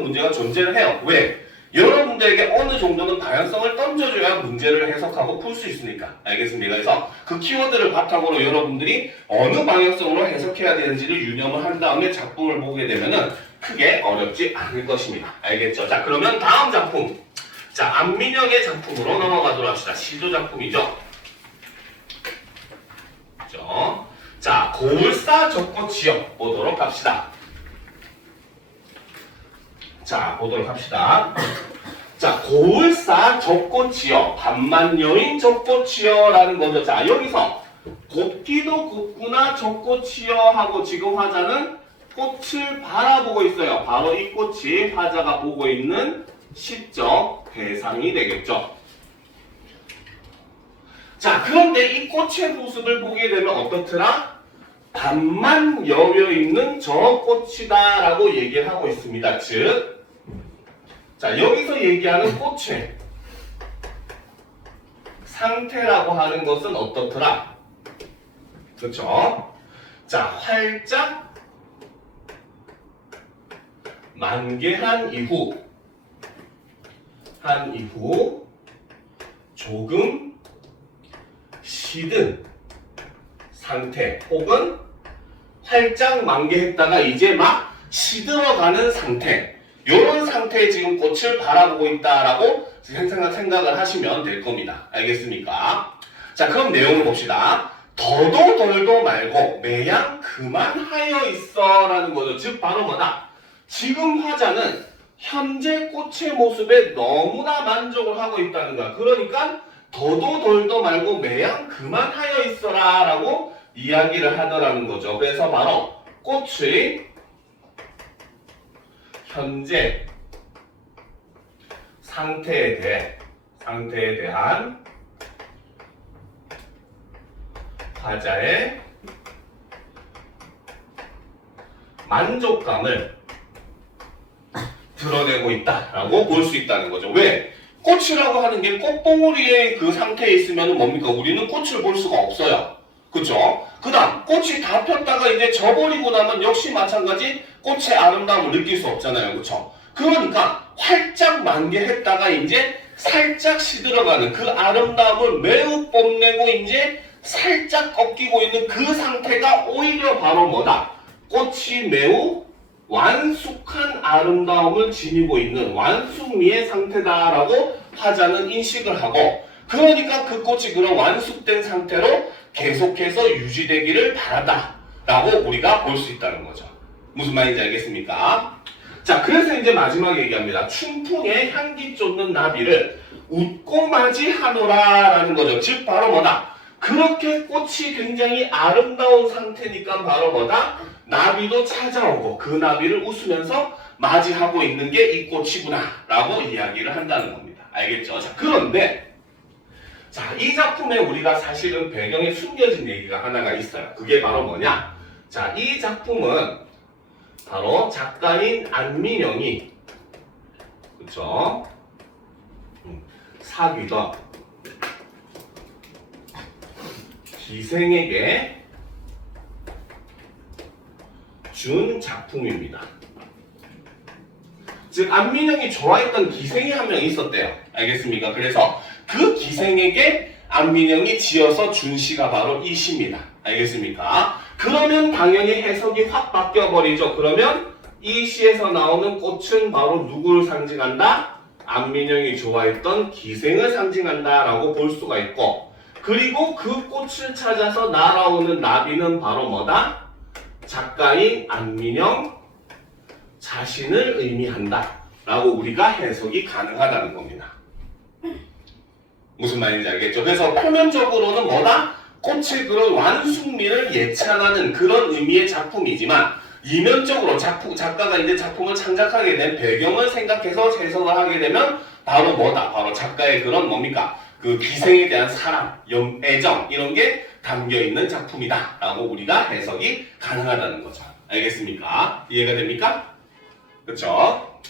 문제가 존재를 해요. 왜? 여러분들에게 어느 정도는 방향성을 던져줘야 문제를 해석하고 풀 수 있으니까. 알겠습니다. 그래서 그 키워드를 바탕으로 여러분들이 어느 방향성으로 해석해야 되는지를 유념을 한 다음에 작품을 보게 되면은 크게 어렵지 않을 것입니다. 알겠죠? 자, 그러면 다음 작품. 자, 안민영의 작품으로 넘어가도록 합시다. 시조 작품이죠. 그죠? 자, 고을사 적꽃이요. 보도록 합시다. 자, 보도록 합시다. 자, 고을사 적꽃이요. 밤만여인 적꽃이요. 라는 거죠. 자, 여기서 곱기도 곱구나 적꽃이요. 하고 지금 화자는 꽃을 바라보고 있어요. 바로 이 꽃이 화자가 보고 있는 시적 대상이 되겠죠. 자, 그런데 이 꽃의 모습을 보게 되면 어떻더라? 밤만 여여있는 저 꽃이다 라고 얘기를 하고 있습니다. 즉, 자, 여기서 얘기하는 꽃의 상태라고 하는 것은 어떻더라? 그렇죠? 자, 활짝 만개한 이후 조금 시든 상태 혹은 활짝 만개했다가 이제 막 시들어가는 상태, 이런 상태에 지금 꽃을 바라보고 있다라고 생각을 하시면 될 겁니다. 알겠습니까? 자, 그럼 내용을 봅시다. 더도 덜도 말고 매양 그만하여 있어 라는 거죠. 즉 바로 뭐다? 지금 화자는 현재 꽃의 모습에 너무나 만족을 하고 있다는 거야. 그러니까 더도 덜도 말고 매양 그만하여 있어라 라고 이야기를 하더라는 거죠. 그래서 바로 꽃의 현재 상태에 대한 화자의 만족감을 드러내고 있다라고 볼 수 있다는 거죠. 왜? 꽃이라고 하는 게 꽃봉오리의 그 상태에 있으면 뭡니까? 우리는 꽃을 볼 수가 없어요. 그쵸? 그 다음 꽃이 다 폈다가 이제 져버리고 나면 역시 마찬가지 꽃의 아름다움을 느낄 수 없잖아요. 그쵸? 그러니까 활짝 만개했다가 이제 살짝 시들어가는 그 아름다움을 매우 뽐내고 이제 살짝 꺾이고 있는 그 상태가 오히려 바로 뭐다? 꽃이 매우 완숙한 아름다움을 지니고 있는 완숙미의 상태다라고 화자는 인식을 하고, 그러니까 그 꽃이 그런 완숙된 상태로 계속해서 유지되기를 바란다라고 우리가 볼 수 있다는 거죠. 무슨 말인지 알겠습니까? 자, 그래서 이제 마지막에 얘기합니다. 춘풍의 향기 쫓는 나비를 웃고 맞이하노라라는 거죠. 즉 바로 뭐다? 그렇게 꽃이 굉장히 아름다운 상태니까 바로 뭐다? 나비도 찾아오고 그 나비를 웃으면서 맞이하고 있는 게 이 꽃이구나 라고 이야기를 한다는 겁니다. 알겠죠? 자, 그런데 자, 이 작품에 우리가 사실은 배경에 숨겨진 얘기가 하나가 있어요. 그게 바로 뭐냐? 자, 이 작품은 바로 작가인 안민영이 그쵸? 사귀던 기생에게 준 작품입니다. 즉 안민영이 좋아했던 기생이 한 명 있었대요. 알겠습니까? 그래서 그 기생에게 안민영이 지어서 준 시가 바로 이 시입니다. 알겠습니까? 그러면 당연히 해석이 확 바뀌어버리죠. 그러면 이 시에서 나오는 꽃은 바로 누구를 상징한다? 안민영이 좋아했던 기생을 상징한다라고 볼 수가 있고, 그리고 그 꽃을 찾아서 날아오는 나비는 바로 뭐다? 작가인 안민영 자신을 의미한다 라고 우리가 해석이 가능하다는 겁니다. 무슨 말인지 알겠죠? 그래서 표면적으로는 뭐다? 꽃의 그런 완숙미를 예찬하는 그런 의미의 작품이지만, 이면적으로 작가가 이제 작품을 창작하게 된 배경을 생각해서 해석을 하게 되면 바로 뭐다? 바로 작가의 그런 뭡니까? 그 기생에 대한 사랑, 애정 이런 게 담겨 있는 작품이다 라고 우리가 해석이 가능하다는 거죠. 알겠습니까? 이해가 됩니까? 그쵸?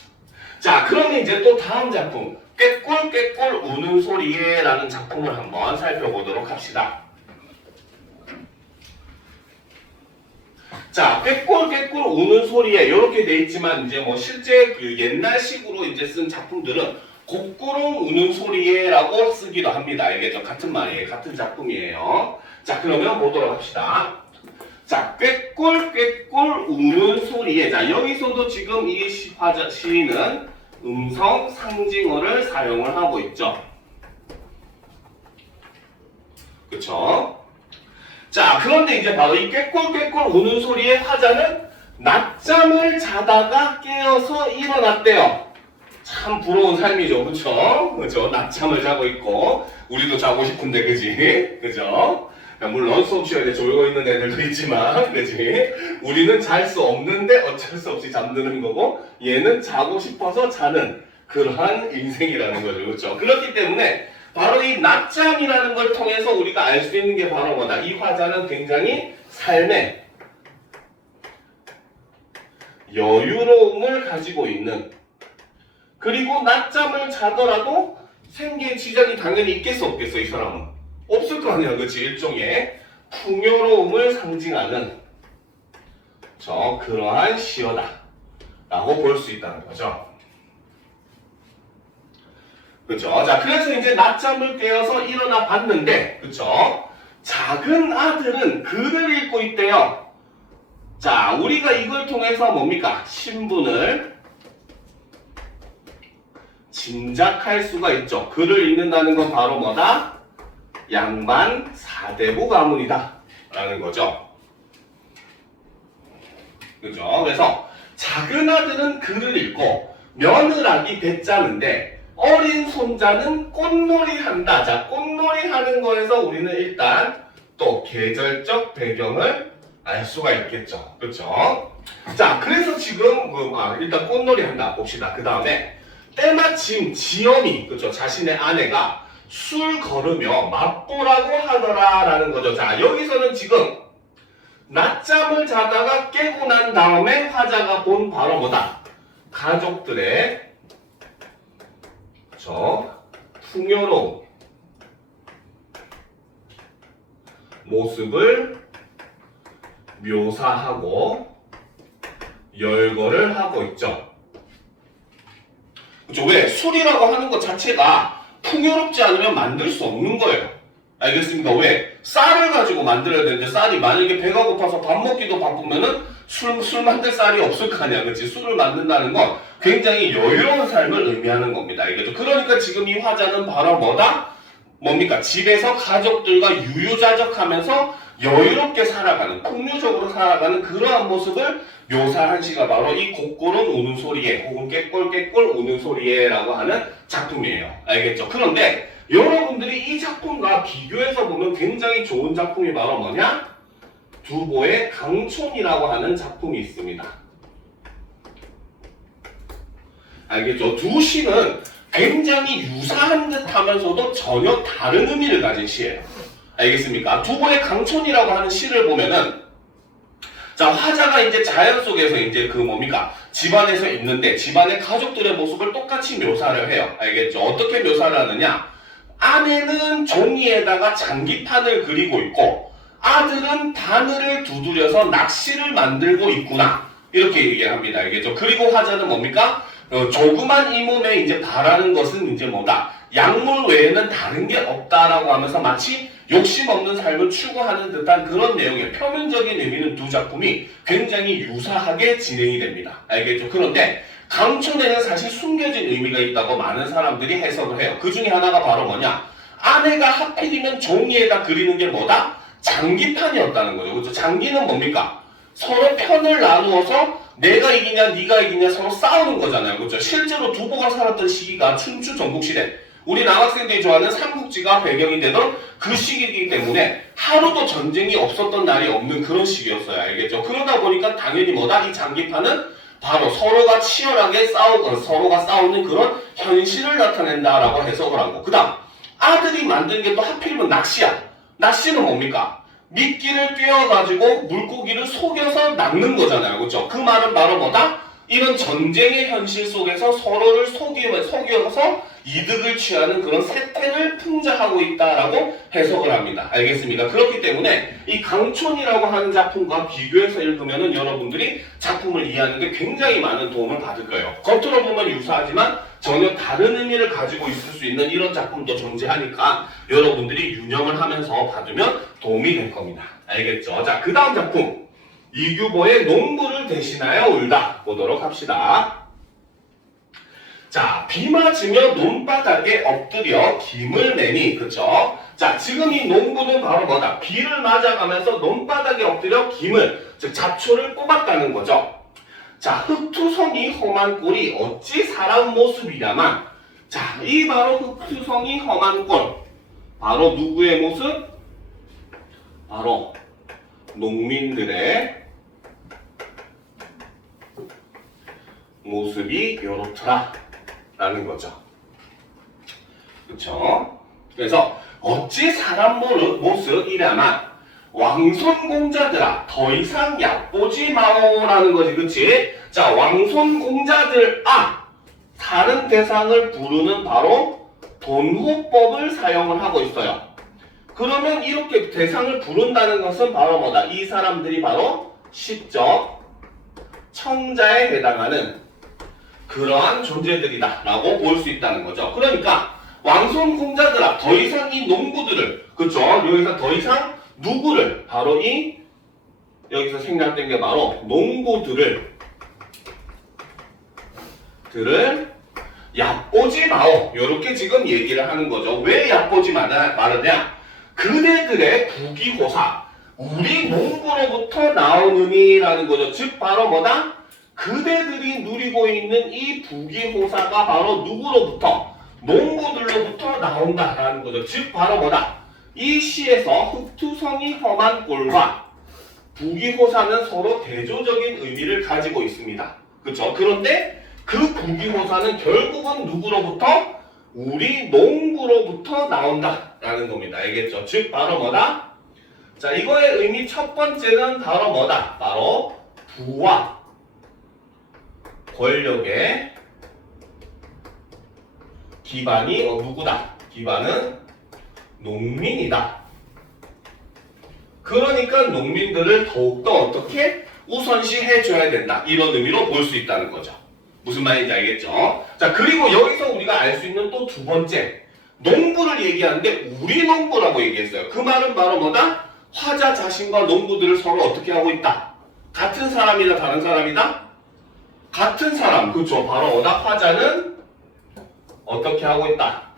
자, 그러면 이제 또 다음 작품, 꾀꿀 우는 소리에 라는 작품을 한번 살펴보도록 합시다. 자, 꾀꿀 우는 소리에 이렇게 돼 있지만, 이제 뭐 실제 그 옛날식으로 이제 쓴 작품들은 곡구름 우는 소리에라고 쓰기도 합니다. 알겠죠? 같은 말이에요. 같은 작품이에요. 자, 그러면 보도록 합시다. 자, 꾀꿀 우는 소리에. 자, 여기서도 지금 이 시는 음성 상징어를 사용을 하고 있죠. 그쵸? 자, 그런데 이제 바로 이 꾀꿀 우는 소리의 화자는 낮잠을 자다가 깨어서 일어났대요. 참 부러운 삶이죠. 그쵸? 그죠? 낮잠을 자고 있고, 우리도 자고 싶은데, 그지? 그죠? 물론 수업 시간에 졸고 있는 애들도 있지만, 그지? 우리는 잘 수 없는데 어쩔 수 없이 잠드는 거고, 얘는 자고 싶어서 자는 그러한 인생이라는 거죠. 그렇죠? 그렇기 때문에 바로 이 낮잠이라는 걸 통해서 우리가 알 수 있는 게 바로 뭐다? 이 화자는 굉장히 삶에 여유로움을 가지고 있는, 그리고 낮잠을 자더라도 생계에 지장이 당연히 있겠어 없겠어? 이 사람은 없을 거 아니야. 그치? 일종의 풍요로움을 상징하는 그러한 시어다 라고 볼 수 있다는 거죠. 그쵸? 자, 그래서 이제 낮잠을 깨어서 일어나 봤는데, 그쵸? 작은 아들은 글을 읽고 있대요. 자, 우리가 이걸 통해서 뭡니까? 신분을 짐작할 수가 있죠. 글을 읽는다는 건 바로 뭐다? 양반 사대부 가문이다 라는 거죠. 그죠? 그래서 작은 아들은 글을 읽고 며느라기 배짜는데 어린 손자는 꽃놀이 한다. 자, 꽃놀이 하는 거에서 우리는 일단 또 계절적 배경을 알 수가 있겠죠. 그렇죠? 자, 그래서 지금 일단 꽃놀이 한다 봅시다. 그 다음에 때마침 지엄이, 그렇죠? 자신의 아내가 술 거르며 맛보라고 하더라 라는 거죠. 자, 여기서는 지금 낮잠을 자다가 깨고 난 다음에 화자가 본 바로 뭐다? 가족들의 풍요로운 모습을 묘사하고 열거를 하고 있죠. 그렇죠? 왜? 술이라고 하는 것 자체가 풍요롭지 않으면 만들 수 없는 거예요. 알겠습니까? 왜? 쌀을 가지고 만들어야 되는데, 쌀이 만약에 배가 고파서 밥 먹기도 바쁘면은 술 만들 쌀이 없을 거 아니야. 그치? 술을 만든다는 건 굉장히 여유로운 삶을 의미하는 겁니다. 알겠죠? 그러니까 지금 이 화자는 바로 뭡니까? 집에서 가족들과 유유자적하면서 여유롭게 살아가는, 풍요적으로 살아가는 그러한 모습을 묘사한 시가 바로 이 곡구름 우는 소리에, 혹은 꾀꿀 우는 소리에 라고 하는 작품이에요. 알겠죠? 그런데 여러분들이 이 작품과 비교해서 보면 굉장히 좋은 작품이 바로 뭐냐? 두보의 강촌이라고 하는 작품이 있습니다. 알겠죠? 두 시는 굉장히 유사한 듯 하면서도 전혀 다른 의미를 가진 시예요. 알겠습니까? 두보의 강촌이라고 하는 시를 보면은, 자, 화자가 이제 자연 속에서 이제 집안에서 있는데 집안의 가족들의 모습을 똑같이 묘사를 해요. 알겠죠? 어떻게 묘사를 하느냐? 아내는 종이에다가 장기판을 그리고 있고 아들은 바늘을 두드려서 낚시를 만들고 있구나. 이렇게 얘기합니다. 알겠죠? 그리고 화자는 뭡니까? 조그만 이 몸에 이제 바라는 것은 이제 뭐다? 약물 외에는 다른 게 없다라고 하면서 마치 욕심 없는 삶을 추구하는 듯한 그런 내용의 표면적인 의미는 두 작품이 굉장히 유사하게 진행이 됩니다. 알겠죠? 그런데 강촌에는 사실 숨겨진 의미가 있다고 많은 사람들이 해석을 해요. 그 중에 하나가 바로 뭐냐? 아내가 하필이면 종이에다 그리는 게 뭐다? 장기판이었다는 거죠. 그렇죠? 장기는 뭡니까? 서로 편을 나누어서 내가 이기냐 네가 이기냐 서로 싸우는 거잖아요. 그렇죠? 실제로 두보가 살았던 시기가 춘추 전국시대, 우리 남학생들이 좋아하는 삼국지가 배경이 되던 그 시기이기 때문에 하루도 전쟁이 없었던 날이 없는 그런 시기였어요. 알겠죠? 그러다 보니까 당연히 뭐다? 이 장기판은 바로 서로가 치열하게 싸우고 서로가 싸우는 그런 현실을 나타낸다라고 해석을 하고, 그 다음 아들이 만든 게 또 하필이면 낚시야. 낚시는 뭡니까? 미끼를 꿰어가지고 물고기를 속여서 낚는 거잖아요. 그렇죠? 그 말은 바로 뭐다? 이런 전쟁의 현실 속에서 서로를 속여서 이득을 취하는 그런 세태를 풍자하고 있다라고 해석을 합니다. 알겠습니까? 그렇기 때문에 이 강촌이라고 하는 작품과 비교해서 읽으면은 여러분들이 작품을 이해하는 데 굉장히 많은 도움을 받을 거예요. 겉으로 보면 유사하지만 전혀 다른 의미를 가지고 있을 수 있는 이런 작품도 존재하니까 여러분들이 유념을 하면서 받으면 도움이 될 겁니다. 알겠죠? 자, 그 다음 작품. 이규보의 농부를 대신하여 울다 보도록 합시다. 자, 비 맞으며 논바닥에 엎드려 김을 내니, 그쵸? 자, 지금 이 농부는 바로 뭐다? 비를 맞아가면서 논바닥에 엎드려 김을, 즉 잡초를 뽑았다는 거죠. 자, 흙투성이 험한 꼴이 어찌 사람 모습이냐만, 자, 이 바로 흙투성이 험한 꼴, 바로 누구의 모습? 바로 농민들의 모습이 요렇더라 라는 거죠. 그쵸? 그래서 어찌 사람 모습이라만 왕손공자들아 더 이상 얕보지 마오라는 거지. 그치? 자, 왕손공자들아, 다른 대상을 부르는 바로 돈호법을 사용을 하고 있어요. 그러면 이렇게 대상을 부른다는 것은 바로 뭐다? 이 사람들이 바로 시적 청자에 해당하는 그러한 존재들이다 라고 볼 수 있다는 거죠. 그러니까 왕손공자들아, 더 이상 이 농부들을, 그쵸? 여기서 더 이상 누구를, 바로 이 여기서 생략된 게 바로 농부들을 얕보지 마오, 요렇게 지금 얘기를 하는 거죠. 왜 얕보지 말으냐? 그대들의 부귀호사, 우리 농부로부터 나온 의미라는 거죠. 즉 바로 뭐다? 그대들이 누리고 있는 이 부귀호사가 바로 누구로부터? 농부들로부터 나온다라는 거죠. 즉 바로 뭐다? 이 시에서 흙투성이 험한 꼴과 부귀호사는 서로 대조적인 의미를 가지고 있습니다. 그렇죠? 그런데 그 부귀호사는 결국은 누구로부터? 우리 농부로부터 나온다라는 겁니다. 알겠죠? 즉 바로 뭐다? 자, 이거의 의미 첫 번째는 바로 뭐다? 바로 부와 권력의 기반이 누구다? 기반은 농민이다. 그러니까 농민들을 더욱더 어떻게 우선시 해줘야 된다. 이런 의미로 볼 수 있다는 거죠. 무슨 말인지 알겠죠? 자, 그리고 여기서 우리가 알 수 있는 또 두 번째, 농부를 얘기하는데 우리 농부라고 얘기했어요. 그 말은 바로 뭐다? 화자 자신과 농부들을 서로 어떻게 하고 있다? 같은 사람이다, 다른 사람이다? 같은 사람. 그렇죠? 바로 뭐다? 화자는 어떻게 하고 있다?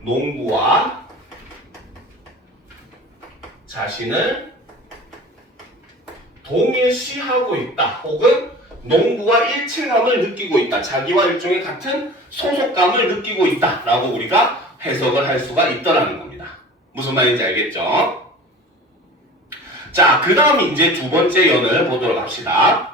농부와 자신을 동일시하고 있다. 혹은 농부와 일체감을 느끼고 있다. 자기와 일종의 같은 소속감을 느끼고 있다. 라고 우리가 해석을 할 수가 있다라는 겁니다. 무슨 말인지 알겠죠? 자, 그 다음이 이제 두 번째 연을 보도록 합시다.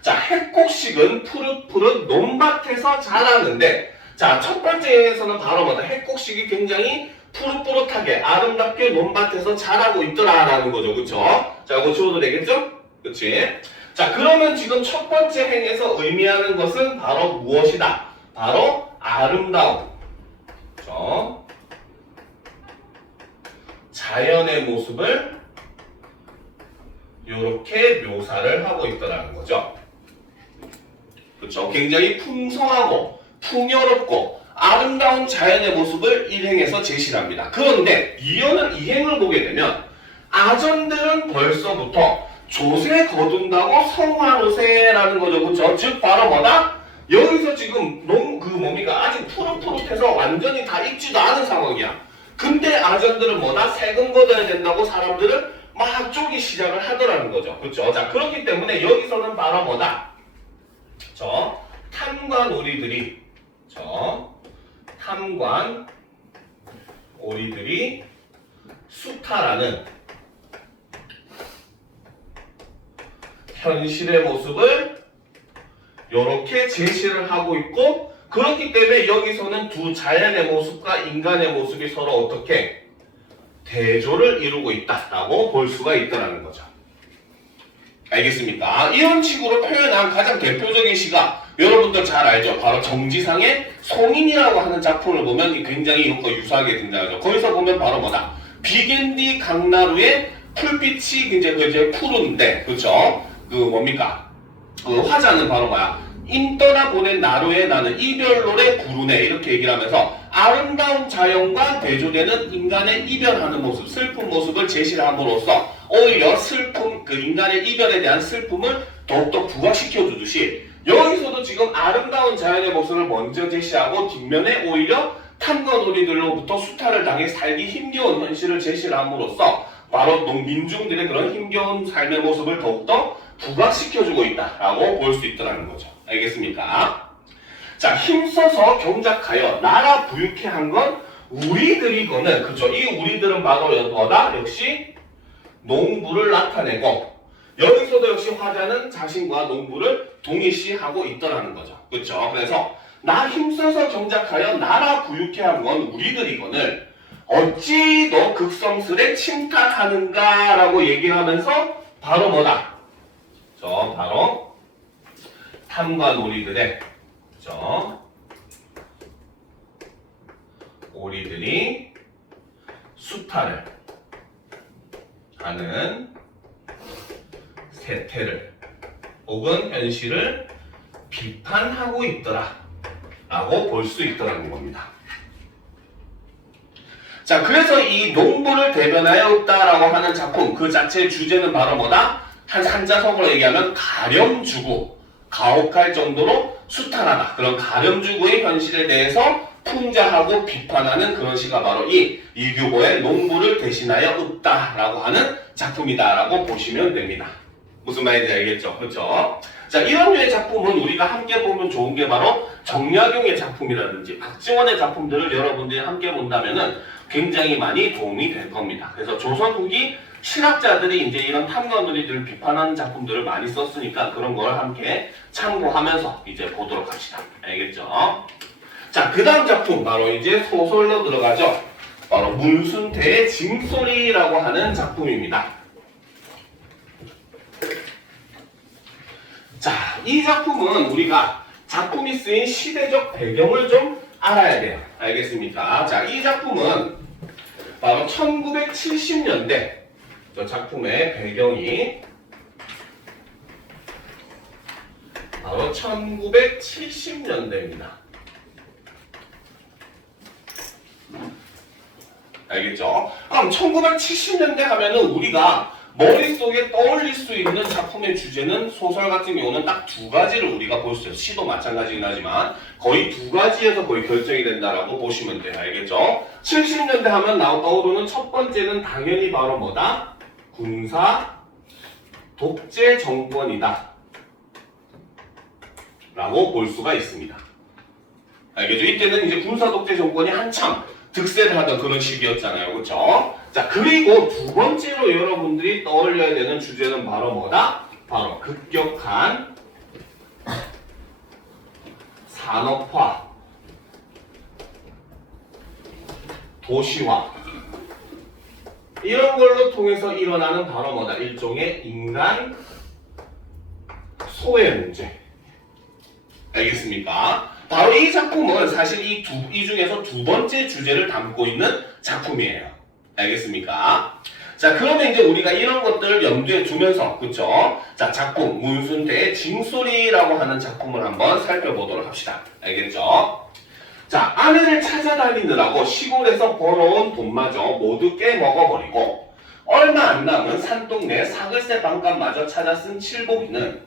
자, 핵곡식은 푸릇푸릇 논밭에서 자라는데, 자, 첫 번째 연에서는 바로 뭐다? 핵곡식이 굉장히 푸릇푸릇하게 아름답게 논밭에서 자라고 있더라라는 거죠. 그쵸? 자, 이거 지워도 되겠죠? 그치? 자, 그러면 지금 첫 번째 행에서 의미하는 것은 바로 무엇이다? 바로 아름다움. 그쵸? 자연의 모습을 이렇게 묘사를 하고 있더라는 거죠. 그렇죠? 굉장히 풍성하고 풍요롭고 아름다운 자연의 모습을 일행에서 제시를 합니다. 그런데 이행을 보게 되면 아전들은 벌써부터 조세 거둔다고 성화로세라는 거죠. 그렇죠? 즉 바로 뭐다? 여기서 지금 아직 푸릇푸릇해서 완전히 다 익지도 않은 상황이야. 근데 아전들은 뭐다? 세금 걷어야 된다고 사람들을 막 쪼기 시작을 하더라는 거죠. 그렇죠? 자, 그렇기 때문에 여기서는 바로 뭐다? 탐관 오리들이 수탈하는 현실의 모습을 이렇게 제시를 하고 있고, 그렇기 때문에 여기서는 두 자연의 모습과 인간의 모습이 서로 어떻게 대조를 이루고 있다라고 볼 수가 있다는 거죠. 알겠습니까? 이런 식으로 표현한 가장 대표적인 시가 여러분들 잘 알죠? 바로 정지상의 송인이라고 하는 작품을 보면 굉장히 이것과 유사하게 등장하죠. 거기서 보면 바로 뭐다? 비겐디 강나루의 풀빛이 굉장히 푸른데, 그렇죠? 그 화자는 바로 뭐야? 인떠나 보낸 나루에 나는 이별노래 부르네, 이렇게 얘기를 하면서 아름다운 자연과 대조되는 인간의 이별하는 모습, 슬픈 모습을 제시를 함으로써 오히려 인간의 이별에 대한 슬픔을 더욱더 부각시켜 주듯이, 여기서도 지금 아름다운 자연의 모습을 먼저 제시하고 뒷면에 오히려 탐관오리들로부터 수탈을 당해 살기 힘겨운 현실을 제시를 함으로써 바로 민중들의 그런 힘겨운 삶의 모습을 더욱더 부각시켜주고 있다라고 볼 수 있다는 거죠. 알겠습니까? 자, 힘써서 경작하여 나라 부유케 한 건 우리들이거늘, 그렇죠? 이 우리들은 바로 뭐다? 역시 농부를 나타내고, 여기서도 역시 화자는 자신과 농부를 동일시하고 있더라는 거죠. 그렇죠? 그래서 나 힘써서 경작하여 나라 부유케 한 건 우리들이거늘 어찌 너 극성스레 침탈하는가 라고 얘기를 하면서 바로 뭐다? 바로 탐관오리들의 오리들이 수탈을 하는 세태를 혹은 현실을 비판하고 있더라 라고 볼 수 있더라는 겁니다. 자, 그래서 이 농부를 대변하였다라고 하는 작품 그 자체의 주제는 바로 뭐다? 한 산자성어로 얘기하면 가렴주구, 가혹할 정도로 수탈하다. 그런 가렴주구의 현실에 대해서 풍자하고 비판하는 그런 시가 바로 이 이규보의 농부를 대신하여 읊다라고 하는 작품이다라고 보시면 됩니다. 무슨 말인지 알겠죠? 그렇죠? 자, 이런 류의 작품은 우리가 함께 보면 좋은 게 바로 정약용의 작품이라든지 박지원의 작품들을 여러분들이 함께 본다면은 굉장히 많이 도움이 될 겁니다. 그래서 조선 후기 신학자들이 이제 이런 탐관오리들을 비판하는 작품들을 많이 썼으니까 그런 걸 함께 참고하면서 이제 보도록 합시다. 알겠죠? 자, 그 다음 작품 바로 이제 소설로 들어가죠. 바로 문순태의 징소리라고 하는 작품입니다. 자, 이 작품은 우리가 작품이 쓰인 시대적 배경을 좀 알아야 돼요. 알겠습니까? 자, 이 작품은 바로 1970년대 작품의 배경이 바로 1970년대입니다. 알겠죠? 그럼 1970년대 하면은 우리가 머릿속에 떠올릴 수 있는 작품의 주제는 소설 같은 경우는 딱 두 가지를 우리가 볼 수 있어요. 시도 마찬가지긴 하지만 거의 두 가지에서 거의 결정이 된다라고 보시면 돼요. 알겠죠? 70년대 하면 떠오르는 첫 번째는 당연히 바로 뭐다? 군사 독재 정권이다 라고 볼 수가 있습니다. 알겠죠? 이때는 이제 군사 독재 정권이 한참 득세를 하던 그런 시기였잖아요. 그렇죠? 자, 그리고 두 번째로 여러분들이 떠올려야 되는 주제는 바로 뭐다? 바로 급격한 산업화, 도시화, 이런 걸로 통해서 일어나는 바로 뭐다? 일종의 인간 소외 문제. 알겠습니까? 바로 이 작품은 사실 이 중에서 두 번째 주제를 담고 있는 작품이에요. 알겠습니까? 자, 그러면 이제 우리가 이런 것들을 염두에 두면서, 그쵸? 자, 작품, 문순대의 징소리라고 하는 작품을 한번 살펴보도록 합시다. 알겠죠? 자, 아내를 찾아다니느라고 시골에서 벌어온 돈마저 모두 깨먹어버리고, 얼마 안 남은 산동네 사글세 방값마저 찾아 쓴 칠복이는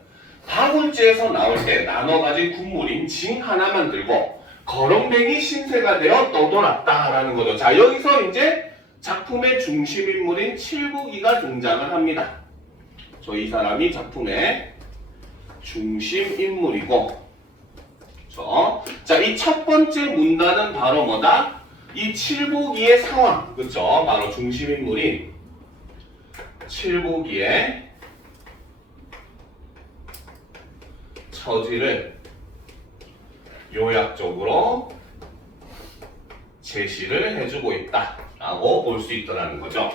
바굴제에서 나올 때 나눠 가진 국물인 징 하나만 들고 거렁뱅이 신세가 되어 떠돌았다라는 거죠. 자, 여기서 이제 작품의 중심인물인 칠복이가 등장을 합니다. 이 사람이 작품의 중심인물이고, 자, 이 첫 번째 문단은 바로 뭐다? 이 칠복이의 상황, 그쵸? 바로 중심인물인 칠복이의 처지를 요약적으로 제시를 해주고 있다라고 볼 수 있더라는 거죠.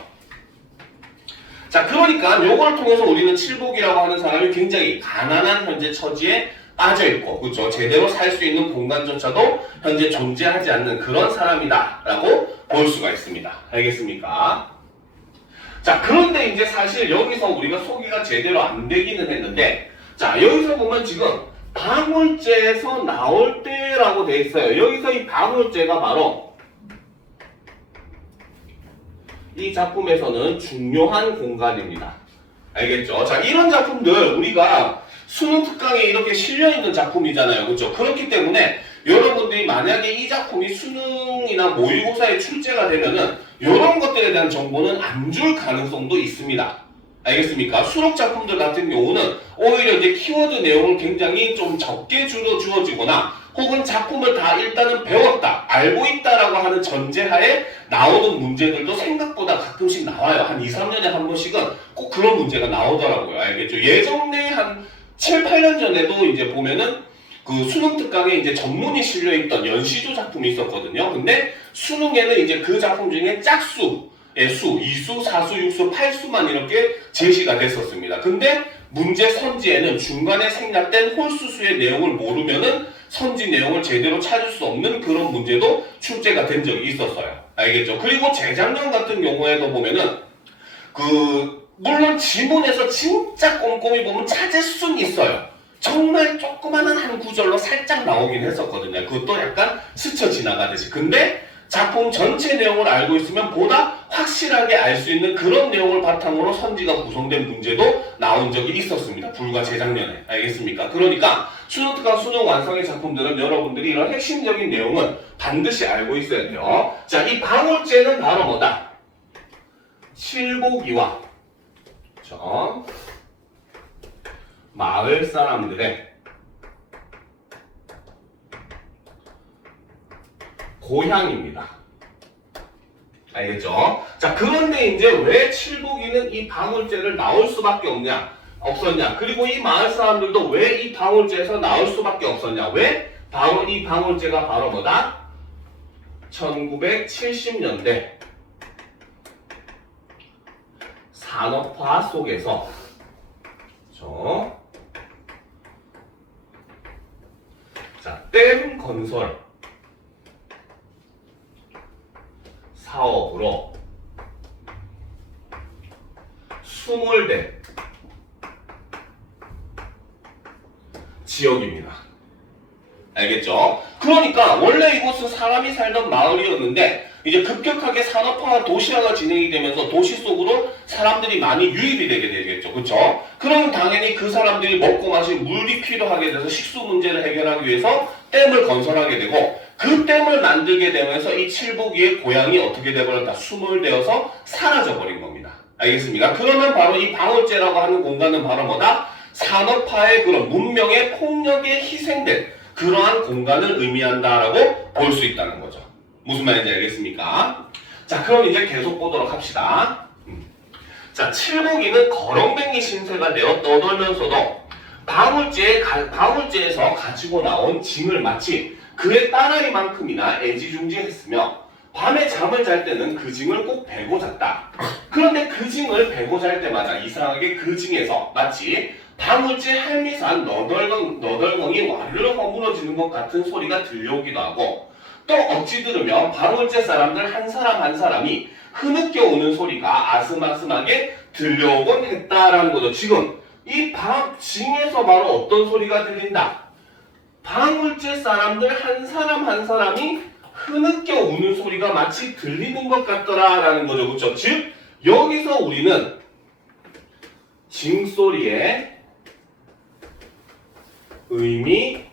자, 그러니까 요걸 통해서 우리는 칠복이라고 하는 사람이 굉장히 가난한 현재 처지에 빠져있고, 그렇죠? 제대로 살 수 있는 공간조차도 현재 존재하지 않는 그런 사람이다라고 볼 수가 있습니다. 알겠습니까? 자, 그런데 이제 사실 여기서 우리가 소개가 제대로 안 되기는 했는데, 자, 여기서 보면 지금 방울제에서 나올 때라고 돼 있어요. 여기서 이 방울제가 바로 이 작품에서는 중요한 공간입니다. 알겠죠? 자, 이런 작품들 우리가 수능 특강에 이렇게 실려있는 작품이잖아요. 그렇죠? 그렇기 때문에 여러분들이 만약에 이 작품이 수능이나 모의고사에 출제가 되면은 이런 것들에 대한 정보는 안 줄 가능성도 있습니다. 알겠습니까? 수록 작품들 같은 경우는 오히려 이제 키워드 내용을 굉장히 좀 적게 주어지거나 혹은 작품을 다 일단은 배웠다, 알고 있다라고 하는 전제하에 나오는 문제들도 생각보다 가끔씩 나와요. 한 2, 3년에 한 번씩은 꼭 그런 문제가 나오더라고요. 알겠죠? 예전에 한 7, 8년 전에도 이제 보면은 그 수능 특강에 이제 전문이 실려있던 연시조 작품이 있었거든요. 근데 수능에는 이제 그 작품 중에 짝수, 수, 2수, 4수, 6수, 8수만 이렇게 제시가 됐었습니다. 근데 문제 선지에는 중간에 생략된 홀수수의 내용을 모르면은 선지 내용을 제대로 찾을 수 없는 그런 문제도 출제가 된 적이 있었어요. 알겠죠? 그리고 재작년 같은 경우에도 보면은 물론 지문에서 진짜 꼼꼼히 보면 찾을 수는 있어요. 정말 조그마한 한 구절로 살짝 나오긴 했었거든요. 그것도 약간 스쳐 지나가듯이. 근데 작품 전체 내용을 알고 있으면 보다 확실하게 알 수 있는 그런 내용을 바탕으로 선지가 구성된 문제도 나온 적이 있었습니다. 불과 재작년에. 알겠습니까? 그러니까 수능특강 수능 완성의 작품들은 여러분들이 이런 핵심적인 내용은 반드시 알고 있어야 돼요. 자, 이 방울제는 바로 뭐다? 칠복이와 마을 사람들의 고향입니다. 알겠죠? 자, 그런데 이제 왜 칠복이는 이 방울제를 나올 수밖에 없었냐? 그리고 이 마을 사람들도 왜 이 방울제에서 나올 수밖에 없었냐? 왜? 이 방울제가 바로 뭐다? 1970년대 산업화 속에서 댐 건설 사업으로 20대 지역입니다. 알겠죠? 그러니까 원래 이곳은 사람이 살던 마을이었는데 이제 급격하게 산업화와 도시화가 진행이 되면서 도시 속으로 사람들이 많이 유입이 되게 되겠죠. 그렇죠? 그럼 당연히 그 사람들이 먹고 마실 물이 필요하게 돼서 식수 문제를 해결하기 위해서 댐을 건설하게 되고 그 댐을 만들게 되면서 이 칠복이의 고향이 어떻게 되버렸다? 수몰되어서 사라져버린 겁니다. 알겠습니까? 그러면 바로 이 방울제라고 하는 공간은 바로 뭐다? 산업화의 그런 문명의 폭력에 희생된 그러한 공간을 의미한다라고 볼 수 있다는 거죠. 무슨 말인지 알겠습니까? 자, 그럼 이제 계속 보도록 합시다. 자, 칠복이는 거렁뱅이 신세가 되어 떠돌면서도 방울제에서 가지고 나온 징을 마치 그의 딸아이만큼이나 애지중지했으며 밤에 잠을 잘 때는 그 징을 꼭 베고 잤다. 그런데 그 징을 베고 잘 때마다 이상하게 그 징에서 마치 방울제 할미산 너덜벙이 와르르 허물어지는 것 같은 소리가 들려오기도 하고 또 어찌 들으면 방울제 사람들 한 사람 한 사람이 흐느껴 오는 소리가 아슴아슴하게 들려오곤 했다라는 거죠. 지금 이 징에서 바로 어떤 소리가 들린다? 방울제 사람들 한 사람 한 사람이 흐느껴 우는 소리가 마치 들리는 것 같더라라는 거죠. 그렇죠? 즉 여기서 우리는 징소리의 의미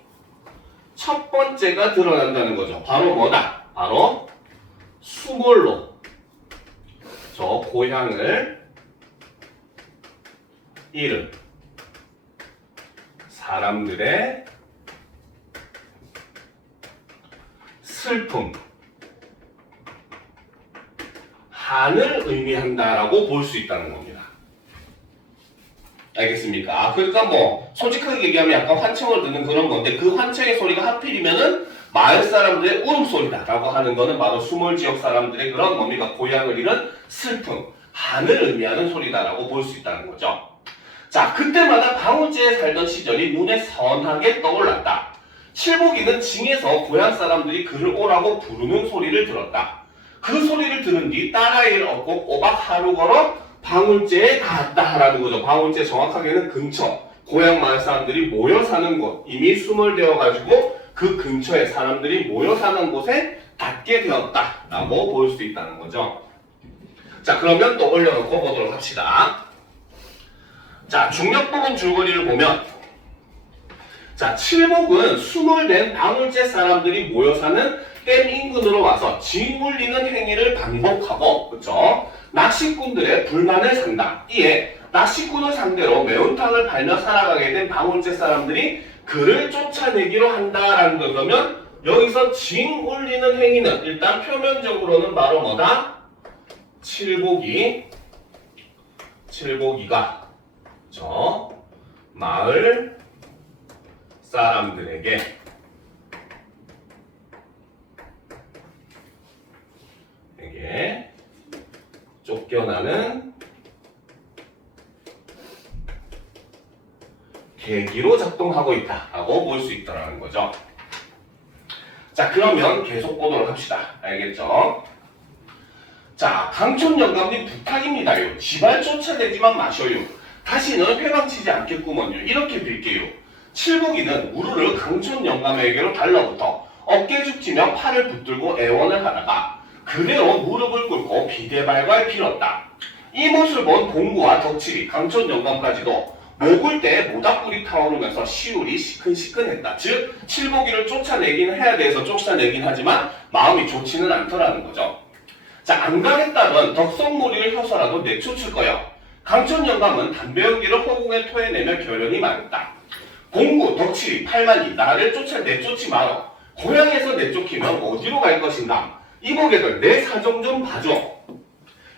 첫 번째가 드러난다는 거죠. 바로 뭐다? 바로 수몰로 저 고향을 잃은 사람들의 슬픔, 한을 의미한다라고 볼 수 있다는 겁니다. 알겠습니까? 그러니까 뭐 솔직하게 얘기하면 약간 환청을 듣는 그런 건데 그 환청의 소리가 하필이면은 마을 사람들의 울음소리다라고 하는 거는 바로 수몰 지역 사람들의 그런 뭡니까? 고향을 잃은 슬픔, 한을 의미하는 소리다라고 볼 수 있다는 거죠. 자, 그때마다 방울제에 살던 시절이 눈에 선하게 떠올랐다. 칠복이는 징에서 고향 사람들이 그를 오라고 부르는 소리를 들었다. 그 소리를 들은 뒤 딸아이를 얻고 꼬박 하루 걸어 방울제에 닿았다라는 거죠. 방울제 정확하게는 근처, 고향 마을 사람들이 모여 사는 곳, 이미 수몰되어가지고 그 근처에 사람들이 모여 사는 곳에 닿게 되었다라고 볼 수 있다는 거죠. 자, 그러면 또 올려놓고 보도록 합시다. 자, 중력 부분 줄거리를 보면 자, 칠복은 수몰된 방울제 사람들이 모여 사는 댐 인근으로 와서 징 울리는 행위를 반복하고, 그쵸? 낚시꾼들의 불만을 산다. 이에 낚시꾼을 상대로 매운탕을 팔며 살아가게 된 방울제 사람들이 그를 쫓아내기로 한다라는 거. 그러면 여기서 징 울리는 행위는 일단 표면적으로는 바로 뭐다? 칠복이가 저 마을 사람들에게 쫓겨나는 계기로 작동하고 있다라고 볼 수 있다는 거죠. 자, 그러면 계속 보도록 합시다. 알겠죠? 자, 강촌 영감님 부탁입니다요. 지발 쫓아내지만 마셔요. 다시는 회방치지 않겠구먼요. 이렇게 빌게요. 칠복이는 우르르 강촌 영감에게로 달라붙어 어깨 죽치며 팔을 붙들고 애원을 하다가 그대로 무릎을 꿇고 비대발발 빌었다. 이 모습을 본 봉구와 덕칠이 강촌 영감까지도 목을 때 모닥불이 타오르면서 시울이 시큰시큰했다. 즉 칠복이를 쫓아내긴 해야 돼서 쫓아내긴 하지만 마음이 좋지는 않더라는 거죠. 자, 안 가겠다던 덕성무리를 혀서라도 내쫓을 거야. 강촌 영감은 담배 연기를 허공에 토해내며 결연히 말했다. 봉구, 덕칠이, 팔만이 나를 내쫓지 마라. 고향에서 내쫓기면 어디로 갈 것인가? 이보게들 내 사정 좀 봐줘.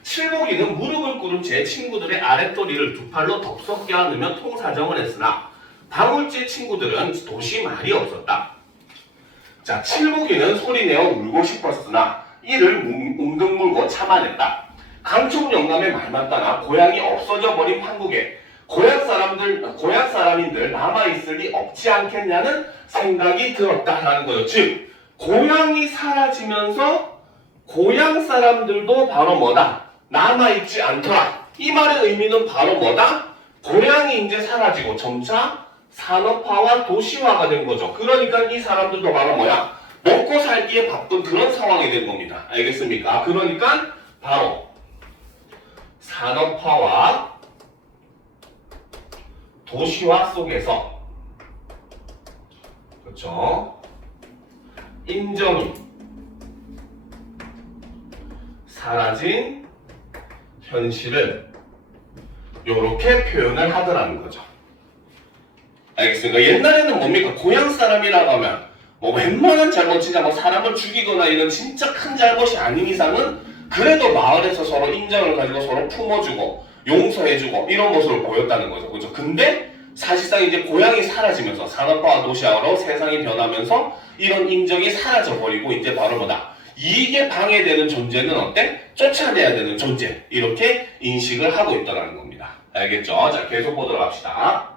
칠복이는 무릎을 꿇은 채 친구들의 아랫도리를 두 팔로 덥석 껴안으며 통사정을 했으나 방울제 친구들은 도시 말이 없었다. 자, 칠복이는 소리내어 울고 싶었으나 이를 웅덩 물고 참아냈다. 강촌 영감의 말만 따라 고향이 없어져 버린 판국에 고향 사람인들 남아있을 리 없지 않겠냐는 생각이 들었다라는 거죠. 즉 고향이 사라지면서 고향 사람들도 바로 뭐다? 남아있지 않더라. 이 말의 의미는 바로 뭐다? 고향이 이제 사라지고 점차 산업화와 도시화가 된 거죠. 그러니까 이 사람들도 바로 뭐야? 먹고 살기에 바쁜 그런 상황이 된 겁니다. 알겠습니까? 그러니까 바로 산업화와 도시화 속에서 그렇죠? 인정이 사라진 현실을 이렇게 표현을 하더라는 거죠. 알겠습니까? 옛날에는 뭡니까? 고향 사람이라고 하면 뭐 웬만한 잘못 진짜 뭐 사람을 죽이거나 이런 진짜 큰 잘못이 아닌 이상은 그래도 마을에서 서로 인정을 가지고 서로 품어주고 용서해주고 이런 모습을 보였다는 거죠. 그죠? 근데 사실상 이제 고향이 사라지면서 산업화와 도시화로 세상이 변하면서 이런 인정이 사라져버리고 이제 바로 뭐다? 이익에 방해되는 존재는 어때? 쫓아내야 되는 존재. 이렇게 인식을 하고 있다는 겁니다. 알겠죠? 자, 계속 보도록 합시다.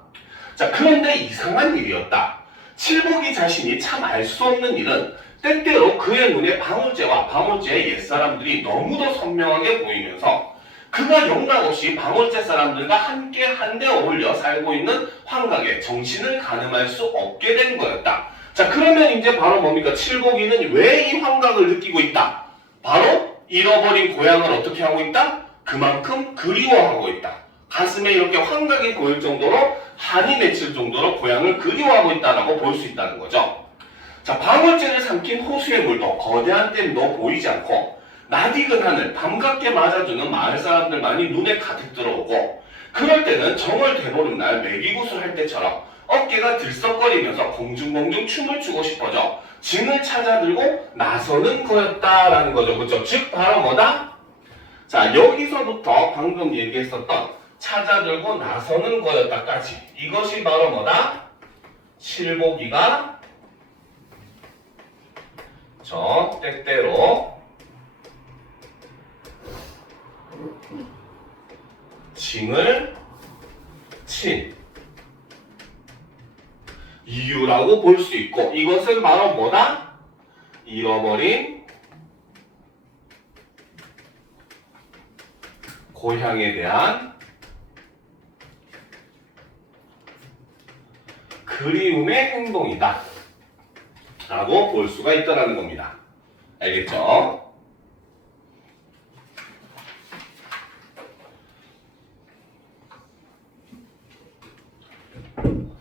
자, 그런데 이상한 일이었다. 칠복이 자신이 참 알 수 없는 일은 때때로 그의 눈에 방울제와 방울제의 옛사람들이 너무도 선명하게 보이면서 그가 영락없이 방울제 사람들과 함께 한데 어울려 살고 있는 환각에 정신을 가늠할 수 없게 된 거였다. 자, 그러면 이제 바로 뭡니까? 칠복이는 왜 이 환각을 느끼고 있다? 바로 잃어버린 고향을 어떻게 하고 있다? 그만큼 그리워하고 있다. 가슴에 이렇게 환각이 보일 정도로 한이 맺힐 정도로 고향을 그리워하고 있다라고 볼 수 있다는 거죠. 자, 방울제를 삼킨 호수의 물도 거대한 댐도 보이지 않고 낯익은 하늘, 밤갑게 맞아주는 마을 사람들만이 눈에 가득 들어오고 그럴 때는 정월 대보름 날 매기굿을 할 때처럼 어깨가 들썩거리면서 공중공중 춤을 추고 싶어져 징을 찾아들고 나서는 거였다라는 거죠. 그렇죠? 즉 바로 뭐다? 자, 여기서부터 방금 얘기했었던 찾아들고 나서는 거였다까지 이것이 바로 뭐다? 칠복이가 때때로 징을 친 이유라고 볼 수 있고 이것은 바로 뭐다? 잃어버린 고향에 대한 그리움의 행동이다 라고 볼 수가 있다는 겁니다. 알겠죠?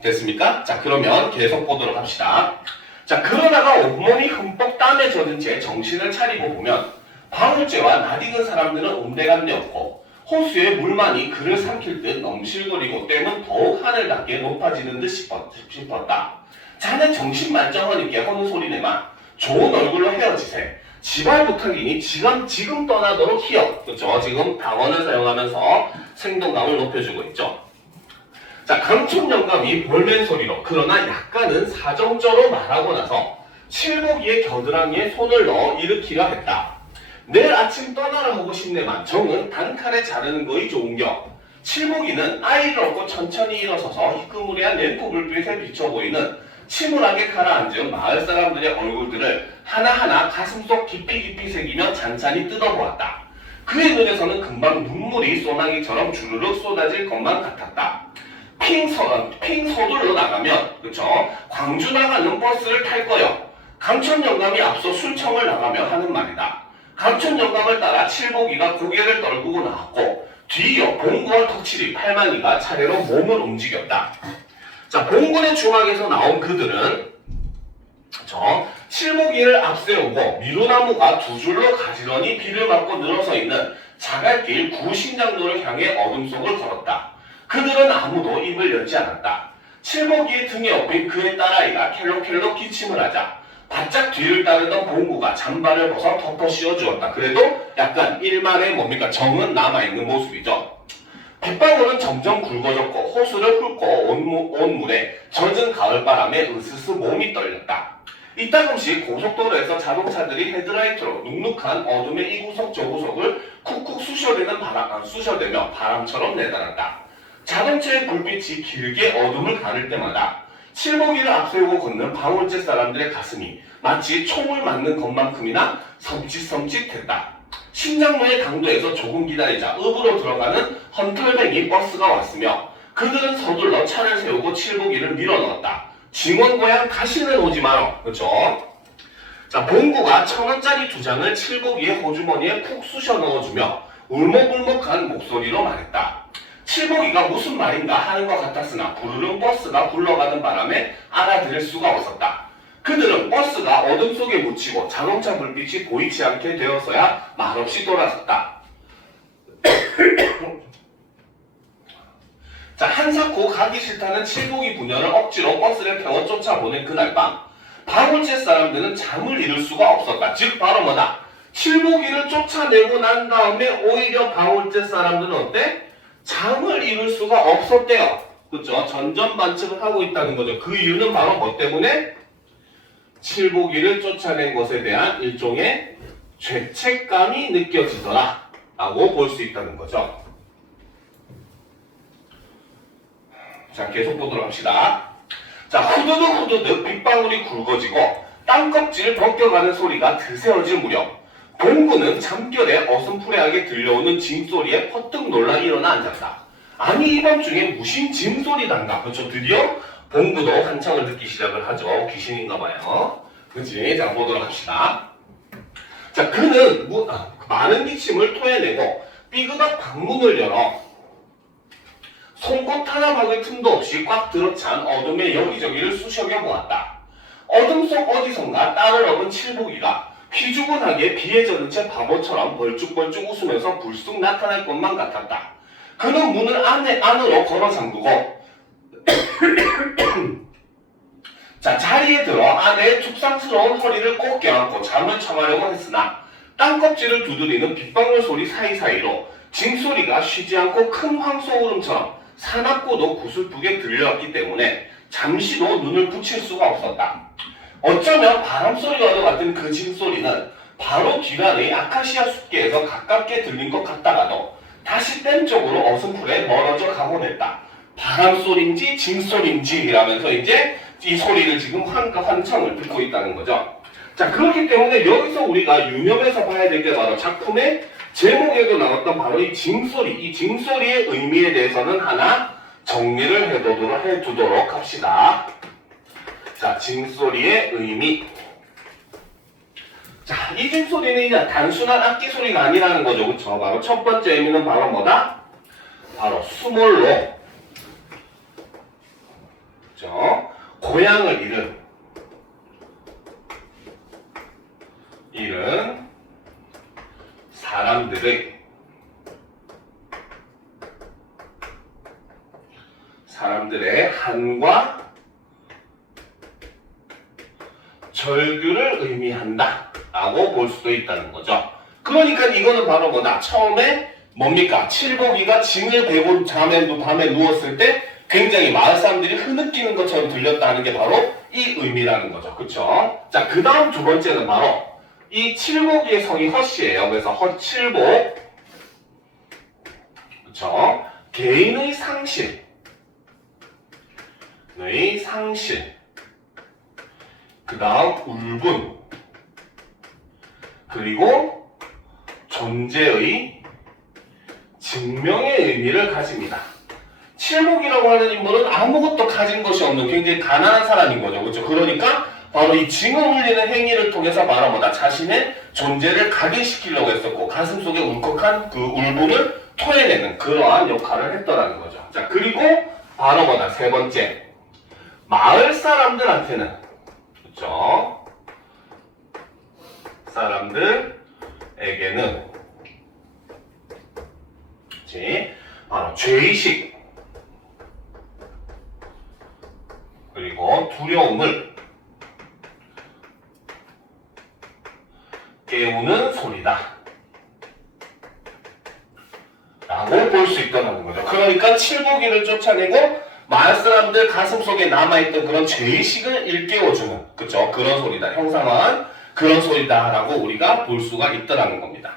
됐습니까? 자, 그러면 계속 보도록 합시다. 자, 그러다가 온몸이 흠뻑 땀에 젖은 채 정신을 차리고 보면 방울제와 낯익은 사람들은 온데간데 없고 호수의 물만이 그를 삼킬 듯 넘실거리고 댐은 더욱 하늘답게 높아지는 듯 싶었다. 자네 정신 말짱하니께 하는 소리네만 좋은 얼굴로 헤어지세. 지발 부탁이니 지금 떠나도록 히어. 그렇죠? 지금 당원을 사용하면서 생동감을 높여주고 있죠. 자, 강촌 영감이 볼멘 소리로 그러나 약간은 사정적으로 말하고 나서 칠복이의 겨드랑이에 손을 넣어 일으키려 했다. 내일 아침 떠나라 하고 싶네만 정은 단칼에 자르는 거이 좋은겨. 칠복이는 아이를 업고 천천히 일어서서 희끄무레한 램프 불빛에 비쳐 보이는 침울하게 가라앉은 마을 사람들의 얼굴들을 하나하나 가슴속 깊이 새기며 찬찬히 뜯어보았다. 그의 눈에서는 금방 눈물이 소나기처럼 주르륵 쏟아질 것만 같았다. 핑 서둘러 나가면, 그쵸? 광주 나가는 버스를 탈 거요. 강촌 영감이 앞서 술청을 나가며 하는 말이다. 강촌 영감을 따라 칠복이가 고개를 떨구고 나왔고, 뒤이어 봉구와 턱칠이 팔만이가 차례로 몸을 움직였다. 자, 봉군의 주막에서 나온 그들은, 칠복이를 앞세우고 미루나무가 두 줄로 가지런히 비를 맞고 늘어서 있는 자갈길 구신장로를 향해 어둠 속을 걸었다. 그들은 아무도 입을 열지 않았다. 칠복이의 등에 업힌 그의 딸아이가 켈록켈록 기침을 하자 바짝 뒤를 따르던 봉구가 잠바를 벗어 덮어 씌워주었다. 그래도 약간 일말의 정은 남아있는 모습이죠. 빗방울은 점점 굵어졌고 호수를 훑고 온 물에 젖은 가을바람에 으스스 몸이 떨렸다. 이따금씩 고속도로에서 자동차들이 헤드라이트로 눅눅한 어둠의 이구석 저구석을 쿡쿡 쑤셔대며 바람처럼 내달았다. 자동차의 불빛이 길게 어둠을 가를 때마다 칠복이를 앞세우고 걷는 방울제 사람들의 가슴이 마치 총을 맞는 것만큼이나 섬찟섬찟했다. 신장로의 강도에서 조금 기다리자 읍으로 들어가는 헌털뱅이 버스가 왔으며 그들은 서둘러 차를 세우고 칠복이를 밀어넣었다. 증원고향 다시는 오지 마라. 그렇죠? 자, 봉구가 1,000원짜리 2장을 칠복이의 호주머니에 푹 쑤셔 넣어주며 울먹울먹한 목소리로 말했다. 칠복이가 무슨 말인가 하는 것 같았으나 부르릉 버스가 굴러가는 바람에 알아들을 수가 없었다. 그들은 버스가 어둠 속에 묻히고 자동차 불빛이 보이지 않게 되어서야 말없이 돌아섰다. 자, 한사코 가기 싫다는 칠복이 부녀를 억지로 버스를 태워 쫓아보낸 그날 밤 방울제 사람들은 잠을 이룰 수가 없었다. 즉 바로 뭐다? 칠복이를 쫓아내고 난 다음에 오히려 방울제 사람들은 어때? 잠을 이룰 수가 없었대요. 그렇죠? 전전반측을 하고 있다는 거죠. 그 이유는 바로 뭐 때문에? 칠복이를 쫓아낸 것에 대한 일종의 죄책감이 느껴지더라 라고 볼 수 있다는 거죠. 자, 계속 보도록 합시다. 자, 후두둑 빗방울이 굵어지고 땅껍질 벗겨가는 소리가 드세어질 무렵 봉구는 잠결에 어슴푸레하게 들려오는 징소리에 퍼뜩 놀라 일어나 앉았다. 아니 이밤중에 무슨 징소리단가. 그렇죠. 드디어 봉구도 한창을 듣기 시작을 하죠. 귀신인가봐요. 그치? 자 보도록 합시다. 자 그는 많은 기침을 토해내고 삐그덕 방문을 열어 송곳 하나 박을 틈도 없이 꽉 들어찬 어둠의 여기저기를 쑤셔겨 보았다. 어둠 속 어디선가 딸을 업은 칠복이가 휘주근하게 비에 젖은 채 바보처럼 벌쭉벌쭉 웃으면서 불쑥 나타날 것만 같았다. 그는 문을 안으로 걸어 잠그고 자 자리에 들어 아내의 축상스러운 허리를 꼭 껴안고 잠을 청하려고 했으나 땅껍질을 두드리는 빗방울 소리 사이사이로 징소리가 쉬지 않고 큰 황소울음처럼 사납고도 구슬프게 들려왔기 때문에 잠시도 눈을 붙일 수가 없었다. 어쩌면 바람소리와도 같은 그 징소리는 바로 뒤란의 아카시아 숲계에서 가깝게 들린 것 같다가도 다시 댐 쪽으로 어슴푸레 멀어져 가곤 했다. 바람소리인지 징소리인지 이라면서 이제 이 소리를 지금 환청을 듣고 있다는 거죠. 자 그렇기 때문에 여기서 우리가 유념해서 봐야 될 게 바로 작품의 제목에도 나왔던 바로 이 징소리의 의미에 대해서는 하나 정리를 해두도록 합시다. 자, 징소리의 의미. 자, 이 징소리는 그냥 단순한 악기 소리가 아니라는 거죠. 그쵸? 바로 첫 번째 의미는 바로 뭐다? 바로 수몰로. 그쵸? 고향을 잃은 사람들의 한과 절규를 의미한다 라고 볼 수도 있다는 거죠. 그러니까 이거는 바로 뭐다? 처음에 뭡니까? 칠복이가 징을 베고 밤에 누웠을 때 굉장히 마을 사람들이 흐느끼는 것처럼 들렸다는 게 바로 이 의미라는 거죠. 그쵸? 자, 그 다음 두 번째는 바로 이 칠복이의 성이 허씨예요. 그래서 허칠복. 그쵸? 개인의 상실. 그 다음 울분. 그리고 존재의 증명의 의미를 가집니다. 칠복이라고 하는 인물은 아무것도 가진 것이 없는 굉장히 가난한 사람인 거죠. 그렇죠? 그러니까 바로 이 징을 울리는 행위를 통해서 바로 뭐다? 자신의 존재를 각인시키려고 했었고 가슴속에 울컥한 그 울분을 토해내는 그러한 역할을 했더라는 거죠. 자, 그리고 바로 뭐다? 세 번째. 마을 사람들한테는 그렇죠? 사람들에게는 바로 죄의식 그리고 두려움을 깨우는 소리다 라고 볼 수 있다는 거죠. 그러니까 칠복이를 쫓아내고 마을 사람들 가슴속에 남아있던 그런 죄의식을 일깨워주는 그쵸? 그런 소리다. 형상화한 그런 소리다 라고 우리가 볼 수가 있다는 겁니다.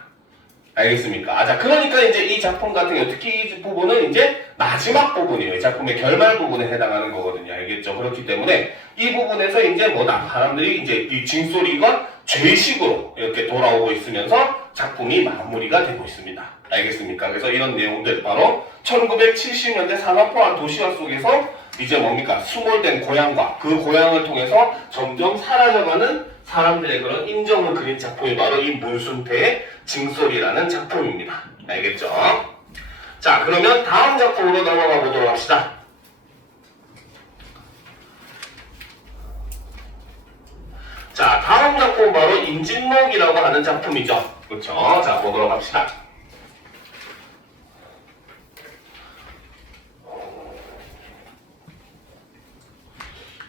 알겠습니까? 자, 그러니까 이제 이 작품 같은 경우 특히 이 부분은 이제 마지막 부분이에요. 이 작품의 결말 부분에 해당하는 거거든요. 알겠죠? 그렇기 때문에 이 부분에서 이제 뭐다? 사람들이 이제 이 징소리가 죄의식으로 이렇게 돌아오고 있으면서 작품이 마무리가 되고 있습니다. 알겠습니까? 그래서 이런 내용들 바로 1970년대 산업화한 도시화 속에서 이제 뭡니까? 수몰된 고향과 그 고향을 통해서 점점 사라져가는 사람들의 그런 인정을 그린 작품이 바로 이 문순태의 징소리라는 작품입니다. 알겠죠? 자, 그러면 다음 작품으로 넘어가 보도록 합시다. 자, 다음 작품은 바로 임진목이라고 하는 작품이죠. 그렇죠? 자, 보도록 합시다.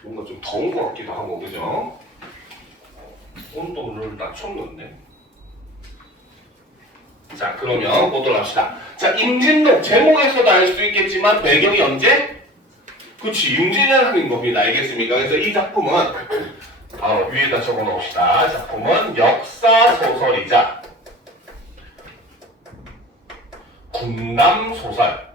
뭔가 좀 더운 것 같기도 하고, 그죠? 온도를 낮췄는데. 자, 그러면 보도록 합시다. 자, 임진록 제목에서도 알 수 있겠지만 배경이 언제? 그치, 임진왜란인 겁니다. 알겠습니까? 그래서 이 작품은 바로 위에다 적어 놓읍시다. 작품은 역사 소설이자 군담 소설.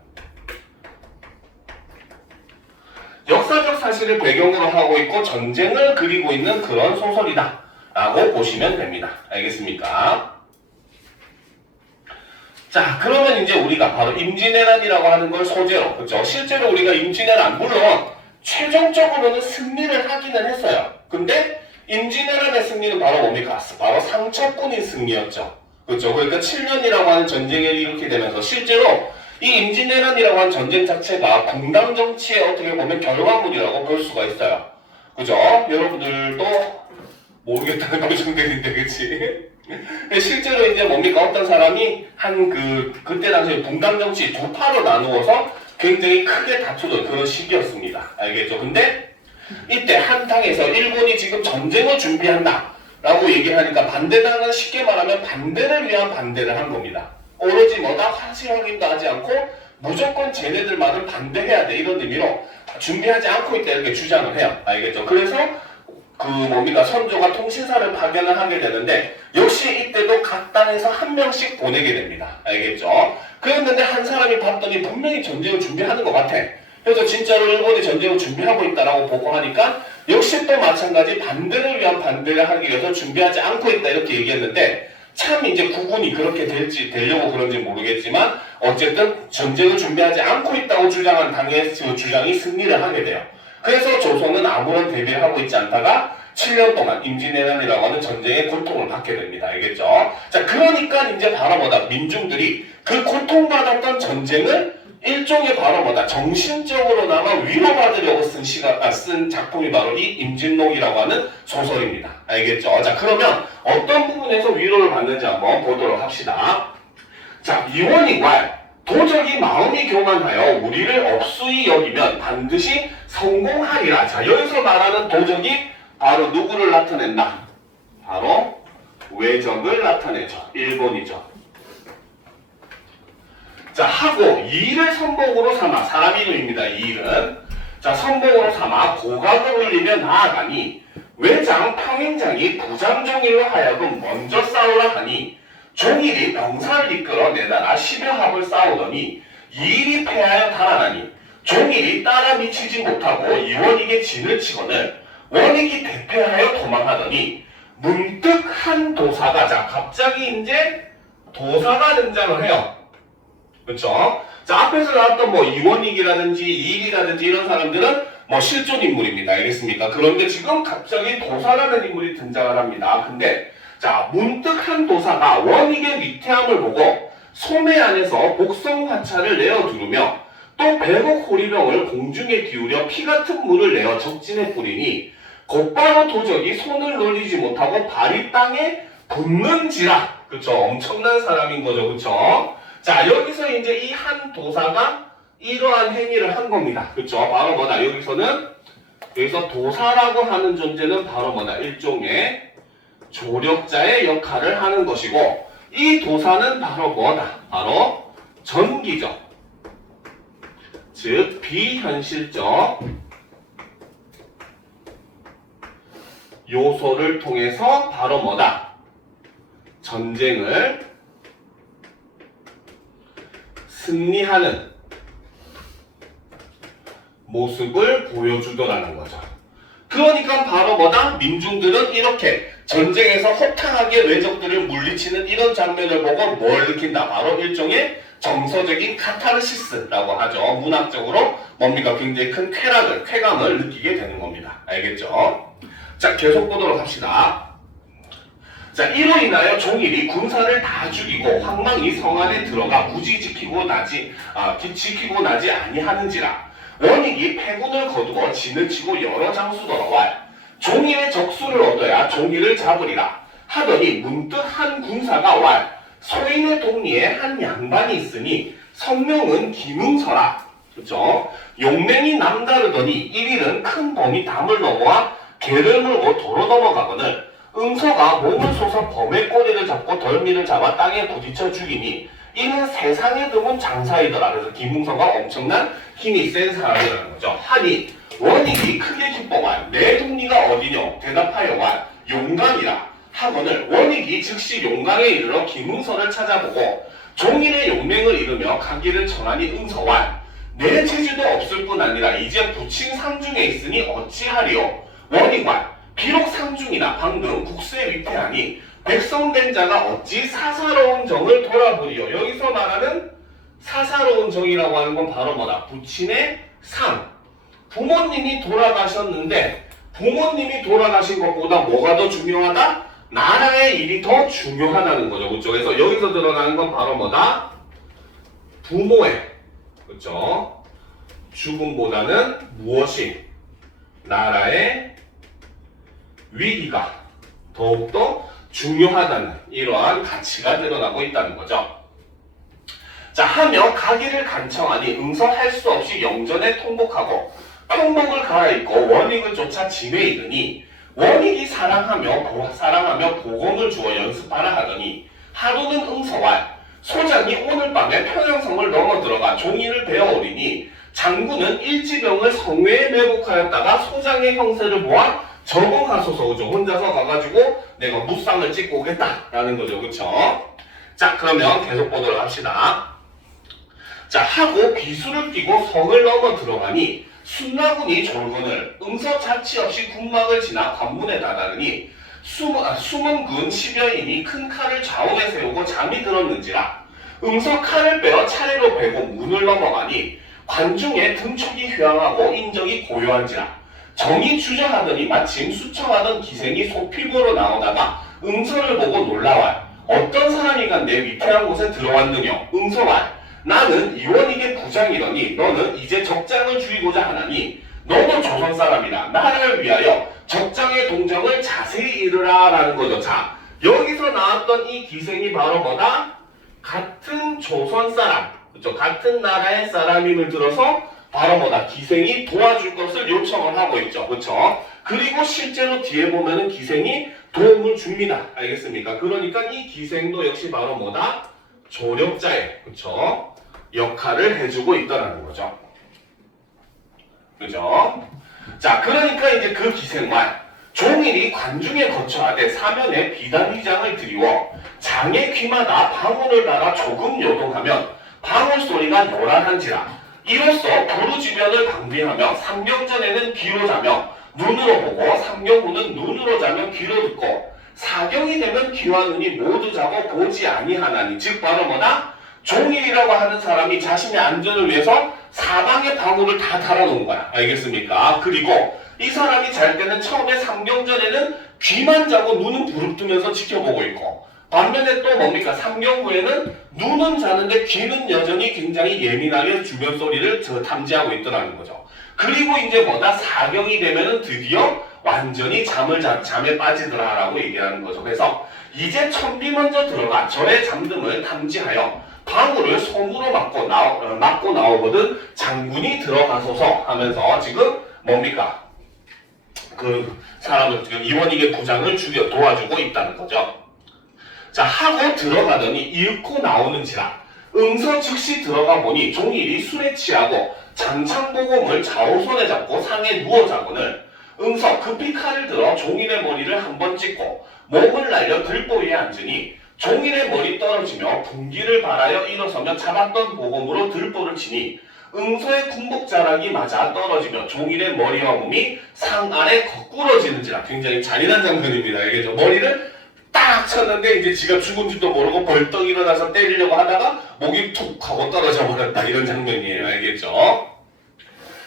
역사적 사실을 배경으로 하고 있고 전쟁을 그리고 있는 그런 소설이다 라고 보시면 됩니다. 알겠습니까? 자, 그러면 이제 우리가 바로 임진왜란이라고 하는 걸 소재로, 그렇죠? 실제로 우리가 임진왜란, 물론 최종적으로는 승리를 하기는 했어요. 근데 임진왜란의 승리는 바로 뭡니까? 바로 상처뿐인 승리였죠. 그렇죠? 그러니까 7년이라고 하는 전쟁을 일으키게 되면서 실제로 이 임진왜란이라고 하는 전쟁 자체가 붕당 정치의 어떻게 보면 결과물이라고 볼 수가 있어요. 그죠? 여러분들도 모르겠다는 감정들인데, 그치? 실제로 이제 뭡니까? 어떤 사람이 그때 당시에 붕당 정치 두 파로 나누어서 굉장히 크게 다투던 그런 시기였습니다. 알겠죠? 근데 이때 한탕에서 일본이 지금 전쟁을 준비한다 라고 얘기를 하니까 반대당은 쉽게 말하면 반대를 위한 반대를 한 겁니다. 오로지 뭐다 사실 확인도 하지 않고 무조건 쟤네들만은 반대해야 돼 이런 의미로 준비하지 않고 있다 이렇게 주장을 해요. 알겠죠? 그래서 선조가 통신사를 파견을 하게 되는데 역시 이때도 각 단에서 한 명씩 보내게 됩니다. 알겠죠? 그랬는데 한 사람이 봤더니 분명히 전쟁을 준비하는 것 같아. 그래서 진짜로 일본이 전쟁을 준비하고 있다라고 보고하니까 역시 또 마찬가지 반대를 위한 반대를 하기 위해서 준비하지 않고 있다 이렇게 얘기했는데 참 이제 구분이 그렇게 되려고 그런지 모르겠지만 어쨌든 전쟁을 준비하지 않고 있다고 주장한 당의 주장이 승리를 하게 돼요. 그래서 조선은 아무런 대비를 하고 있지 않다가 7년 동안 임진왜란이라고 하는 전쟁의 고통을 받게 됩니다. 알겠죠? 자, 그러니까 이제 바로 민중들이 그 고통받았던 전쟁을 일종의 바로 정신적으로나마 위로받으려고 쓴 작품이 바로 이 임진록이라고 하는 소설입니다. 알겠죠? 자, 그러면 어떤 부분에서 위로를 받는지 한번 보도록 합시다. 자, 이원이왈 도적이 마음이 교만하여 우리를 업수히 여기면 반드시 성공하리라. 자, 여기서 말하는 도적이 바로 누구를 나타낸다? 바로 외적을 나타내죠. 일본이죠. 자, 하고 이일을 선복으로 삼아, 사람 이름입니다. 이일은. 자, 선복으로 삼아 고각을 올리며 나아가니 외장 평행장이 부장종일로 하여금 먼저 싸우라 하니 종일이 병사를 이끌어 내다라 10여 합을 싸우더니 이일이 패하여 달아나니 종일이 따라 미치지 못하고 이원익의 진을 치거늘 원익이 대패하여 도망하더니 문득 한 도사가, 자, 갑자기 이제 도사가 등장을 해요. 그렇죠? 자, 앞에서 나왔던 이원익이라든지 이일이라든지 이런 사람들은 실존 인물입니다. 알겠습니까? 그런데 지금 갑자기 도사라는 인물이 등장을 합니다. 근데 자, 문득 한 도사가 원익의 위태함을 보고 소매 안에서 복성 화차를 내어 두르며 또 백옥 호리병을 공중에 기울여 피 같은 물을 내어 적진에 뿌리니 곧바로 도적이 손을 놀리지 못하고 발이 땅에 붙는지라. 그쵸? 엄청난 사람인 거죠. 그쵸? 자, 여기서 이제 이 한 도사가 이러한 행위를 한 겁니다. 그쵸? 바로 여기서 도사라고 하는 존재는 바로 일종의 조력자의 역할을 하는 것이고, 이 도사는 바로 바로 전기적, 즉 비현실적 요소를 통해서 바로 전쟁을 승리하는 모습을 보여주더라는 거죠. 그러니까 바로 민중들은 이렇게 전쟁에서 호탕하게 외적들을 물리치는 이런 장면을 보고 뭘 느낀다? 바로 일종의 정서적인 카타르시스라고 하죠. 문학적으로 굉장히 큰 쾌감을 느끼게 되는 겁니다. 알겠죠? 자, 계속 보도록 합시다. 자, 이로 인하여 종일이 군사를 다 죽이고 황망이 성 안에 들어가 굳이 지키고 나지 아니하는지라. 원익이 패군을 거두어 진을 치고 여러 장수 돌아와 종일의 적수를 얻어야 종일을 잡으리라 하더니 문득 한 군사가 왈 소인의 동리에 한 양반이 있으니 성명은 김응서라. 그렇죠? 용맹이 남다르더니 일일은 큰 범이 담을 넘어와 개를 물고 도로 넘어가거늘 응서가 몸을 쏘서 범의 꼬리를 잡고 덜미를 잡아 땅에 부딪혀 죽이니 이는 세상에 드문 장사이더라. 그래서 김응서가 엄청난 힘이 센 사람이라는 거죠. 하니 원익이 크게 기뻐와 내 동리가 어디뇨? 대답하여와 용강이라 하거늘 원익이 즉시 용강에 이르러 김응서를 찾아보고 종일의 용맹을 이루며 가기를 청하니 응서와 내 체지도 없을 뿐 아니라 이제 부친 상중에 있으니 어찌하리요. 원이관 비록 상중이나 방금 국세 위패하니 백성된 자가 어찌 사사로운 정을 돌아보리요. 여기서 말하는 사사로운 정이라고 하는 건 바로 뭐다? 부친의 상. 부모님이 돌아가셨는데 부모님이 돌아가신 것보다 뭐가 더 중요하다? 나라의 일이 더 중요하다는 거죠. 그렇죠? 그래서 여기서 드러나는 건 바로 뭐다? 부모의 그렇죠? 죽음보다는 무엇이? 나라의 위기가 더욱더 중요하다는 이러한 가치가 드러나고 있다는 거죠. 자, 하며 가기를 간청하니 응서할 수 없이 영전에 통복하고 평복을 갈아입고 원익을 쫓아 짐에 이르니 원익이 사랑하며 보검을 주어 연습하라 하더니 하루는 응서와 소장이 오늘 밤에 평양성을 넘어 들어가 종이를 베어오리니 장군은 일지병을 성외에 매복하였다가 소장의 형세를 보아 적응하소서. 그죠? 혼자서 가가지고 내가 무쌍을 찍고 오겠다라는 거죠. 그쵸? 자, 그러면 계속 보도록 합시다. 자, 하고 비수를 끼고 성을 넘어 들어가니 순나군이 졸군을 응서 자치 없이 군막을 지나 관문에 다다르니 숨은 군 10여인이 큰 칼을 좌우에 세우고 잠이 들었는지라 응서 칼을 빼어 차례로 베고 문을 넘어가니 관중에 등촉이 휘황하고 인적이 고요한지라 정이 주저하더니 마침 수청하던 기생이 소필고로 나오다가 응서를 보고 놀라와 어떤 사람이가 내 위태한 곳에 들어왔느냐. 응서와 나는 이원익의 부장이더니 너는 이제 적장을 죽이고자 하나니 너도 조선 사람이라 나라를 위하여 적장의 동정을 자세히 이르라 라는 거죠. 자, 여기서 나왔던 이 기생이 바로 뭐다? 같은 조선 사람, 그렇죠? 같은 나라의 사람임을 들어서 바로 뭐다? 기생이 도와줄 것을 요청을 하고 있죠. 그렇죠? 그리고 실제로 뒤에 보면은 기생이 도움을 줍니다. 알겠습니까? 그러니까 이 기생도 역시 바로 뭐다? 조력자의, 그렇죠? 역할을 해주고 있다는 거죠. 그죠? 자, 그러니까 이제 그 기생만 종일이 관중에 거처하되 사면에 비단휘장을 들이워 장의 귀마다 방울을 달아 조금 요동하면 방울 소리가 요란한지라 이로써 부르주변을 방비하며 상경전에는 귀로 자며 눈으로 보고 상경후는 눈으로 자며 귀로 듣고 사경이 되면 귀와 눈이 모두 자고 보지 아니하나니 즉 바로 뭐다? 종일이라고 하는 사람이 자신의 안전을 위해서 사방에 방울을 다 달아놓은 거야. 알겠습니까? 그리고 이 사람이 잘 때는 처음에 상경전에는 귀만 자고 눈은 부릅뜨면서 지켜보고 있고 반면에 또 뭡니까? 상경후에는 눈은 자는데 귀는 여전히 굉장히 예민하게 주변 소리를 탐지하고 있더라는 거죠. 그리고 이제 뭐다? 사경이 되면은 드디어 완전히 잠에 빠지더라라고 얘기하는 거죠. 그래서 이제 천비 먼저 들어가 저의 잠듦을 탐지하여 방울을 손으로 막고 나오거든 장군이 들어가소서 하면서 지금 뭡니까? 그 사람을 지금 이원익의 부장을 도와주고 있다는 거죠. 자, 하고 들어가더니 잃고 나오는지라 응서 즉시 들어가 보니 종일이 술에 취하고 장창보검을 좌우손에 잡고 상에 누워 자거늘 응서 급히 칼을 들어 종일의 머리를 한번 찍고 몸을 날려 들보위에 앉으니 종일의 머리 떨어지며 분기를 발하여 일어서며 잡았던 보검으로 들보를 치니 응서의 군복자락이 맞아 떨어지며 종일의 머리와 몸이 상 아래 거꾸러지는지라 굉장히 잔인한 장면입니다. 알겠죠? 머리를 딱 쳤는데 이제 지가 죽은지도 모르고 벌떡 일어나서 때리려고 하다가 목이 툭 하고 떨어져 버렸다. 이런 장면이에요. 알겠죠?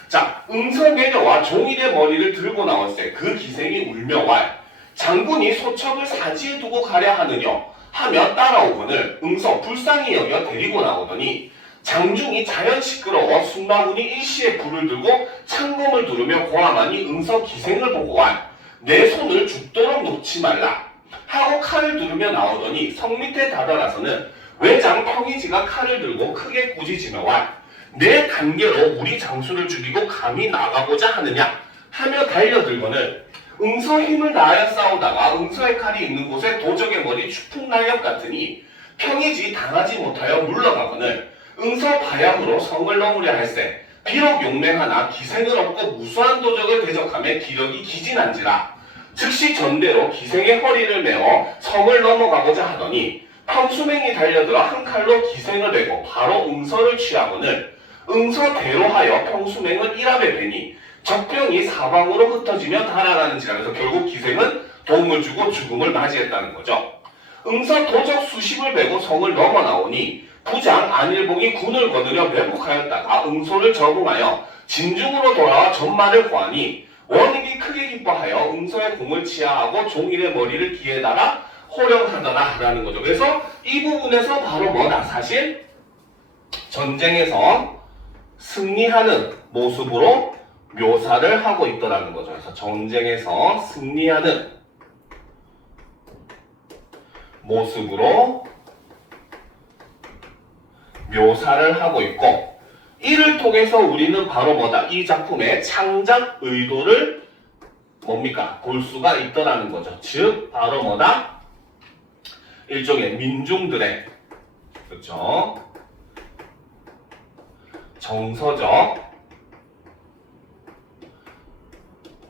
자, 응서 내려와 종일의 머리를 들고 나왔을 때 그 기생이 울며 왈 장군이 소첩을 사지에 두고 가려 하느냐 하며 따라오거늘 응서 불쌍히 여겨 데리고 나오더니 장중이 자연 시끄러워 순마군이 일시에 불을 들고 창검을 두르며 고함하니 응서 기생을 보고 왈 내 손을 죽도록 놓지 말라 하고 칼을 두르며 나오더니 성 밑에 다다라서는 외장 평이지가 칼을 들고 크게 꾸짖으며 왈 내 단계로 우리 장수를 죽이고 감히 나가고자 하느냐 하며 달려들거늘 응서 힘을 다하여 싸우다가 응서의 칼이 있는 곳에 도적의 머리 추풍날렵 같으니 평이지 당하지 못하여 물러가거늘 응서 바양으로 성을 넘으려 할세 비록 용맹하나 기생을 얻고 무수한 도적을 대적하며 기력이 기진한지라 즉시 전대로 기생의 허리를 메어 성을 넘어가고자 하더니 황수맹이 달려들어 한 칼로 기생을 베고 바로 응서를 취하거늘 응서대로하여 평수맹은 일합에 배니 적병이 사방으로 흩어지며 달아나는지라. 그래서 결국 기생은 도움을 주고 죽음을 맞이했다는 거죠. 응서 도적 수십을 베고 성을 넘어 나오니 부장 안일봉이 군을 거느려 매복하였다가 응소를 적응하여 진중으로 돌아와 전말을 구하니 원익이 크게 기뻐하여 응서의 공을 치하하고 종일의 머리를 기에 달아 호령하더라 라는 거죠. 그래서 이 부분에서 바로 뭐다? 사실 전쟁에서 승리하는 모습으로 묘사를 하고 있더라는 거죠. 그래서 전쟁에서 승리하는 모습으로 묘사를 하고 있고, 이를 통해서 우리는 바로 뭐다? 이 작품의 창작 의도를 뭡니까? 볼 수가 있더라는 거죠. 즉 바로 뭐다? 일종의 민중들의, 그렇죠? 정서적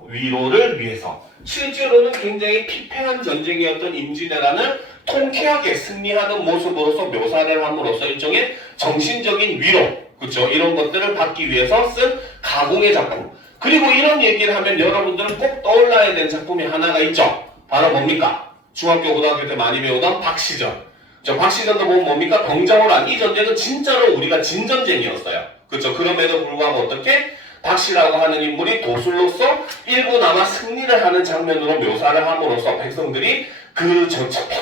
위로를 위해서, 실제로는 굉장히 피폐한 전쟁이었던 임진왜란을 통쾌하게 승리하는 모습으로서 묘사를 함으로써 일종의 정신적인 위로, 그렇죠? 이런 것들을 받기 위해서 쓴 가공의 작품. 그리고 이런 얘기를 하면 여러분들은 꼭 떠올라야 되는 작품이 하나가 있죠. 바로 뭡니까? 중학교 고등학교 때 많이 배우던 박시전. 저 박시전도 보면 뭡니까? 병자호란. 이 전쟁은 진짜로 우리가 진 전쟁이었어요. 그렇죠? 그럼에도 불구하고 어떻게 박씨라고 하는 인물이 도술로서 일부나마 승리를 하는 장면으로 묘사를 함으로써 백성들이 그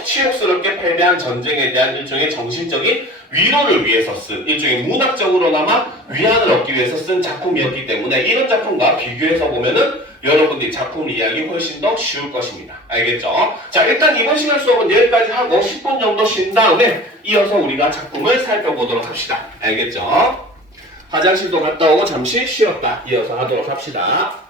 치욕스럽게 패배한 전쟁에 대한 일종의 정신적인 위로를 위해서 쓴, 일종의 문학적으로나마 위안을 얻기 위해서 쓴 작품이었기 때문에 이런 작품과 비교해서 보면은 여러분들이 작품 이해하기 훨씬 더 쉬울 것입니다. 알겠죠? 자, 일단 이번 시간 수업은 여기까지 하고 10분 정도 쉰 다음에 이어서 우리가 작품을 살펴보도록 합시다. 알겠죠? 화장실도 갔다 오고 잠시 쉬었다 이어서 하도록 합시다.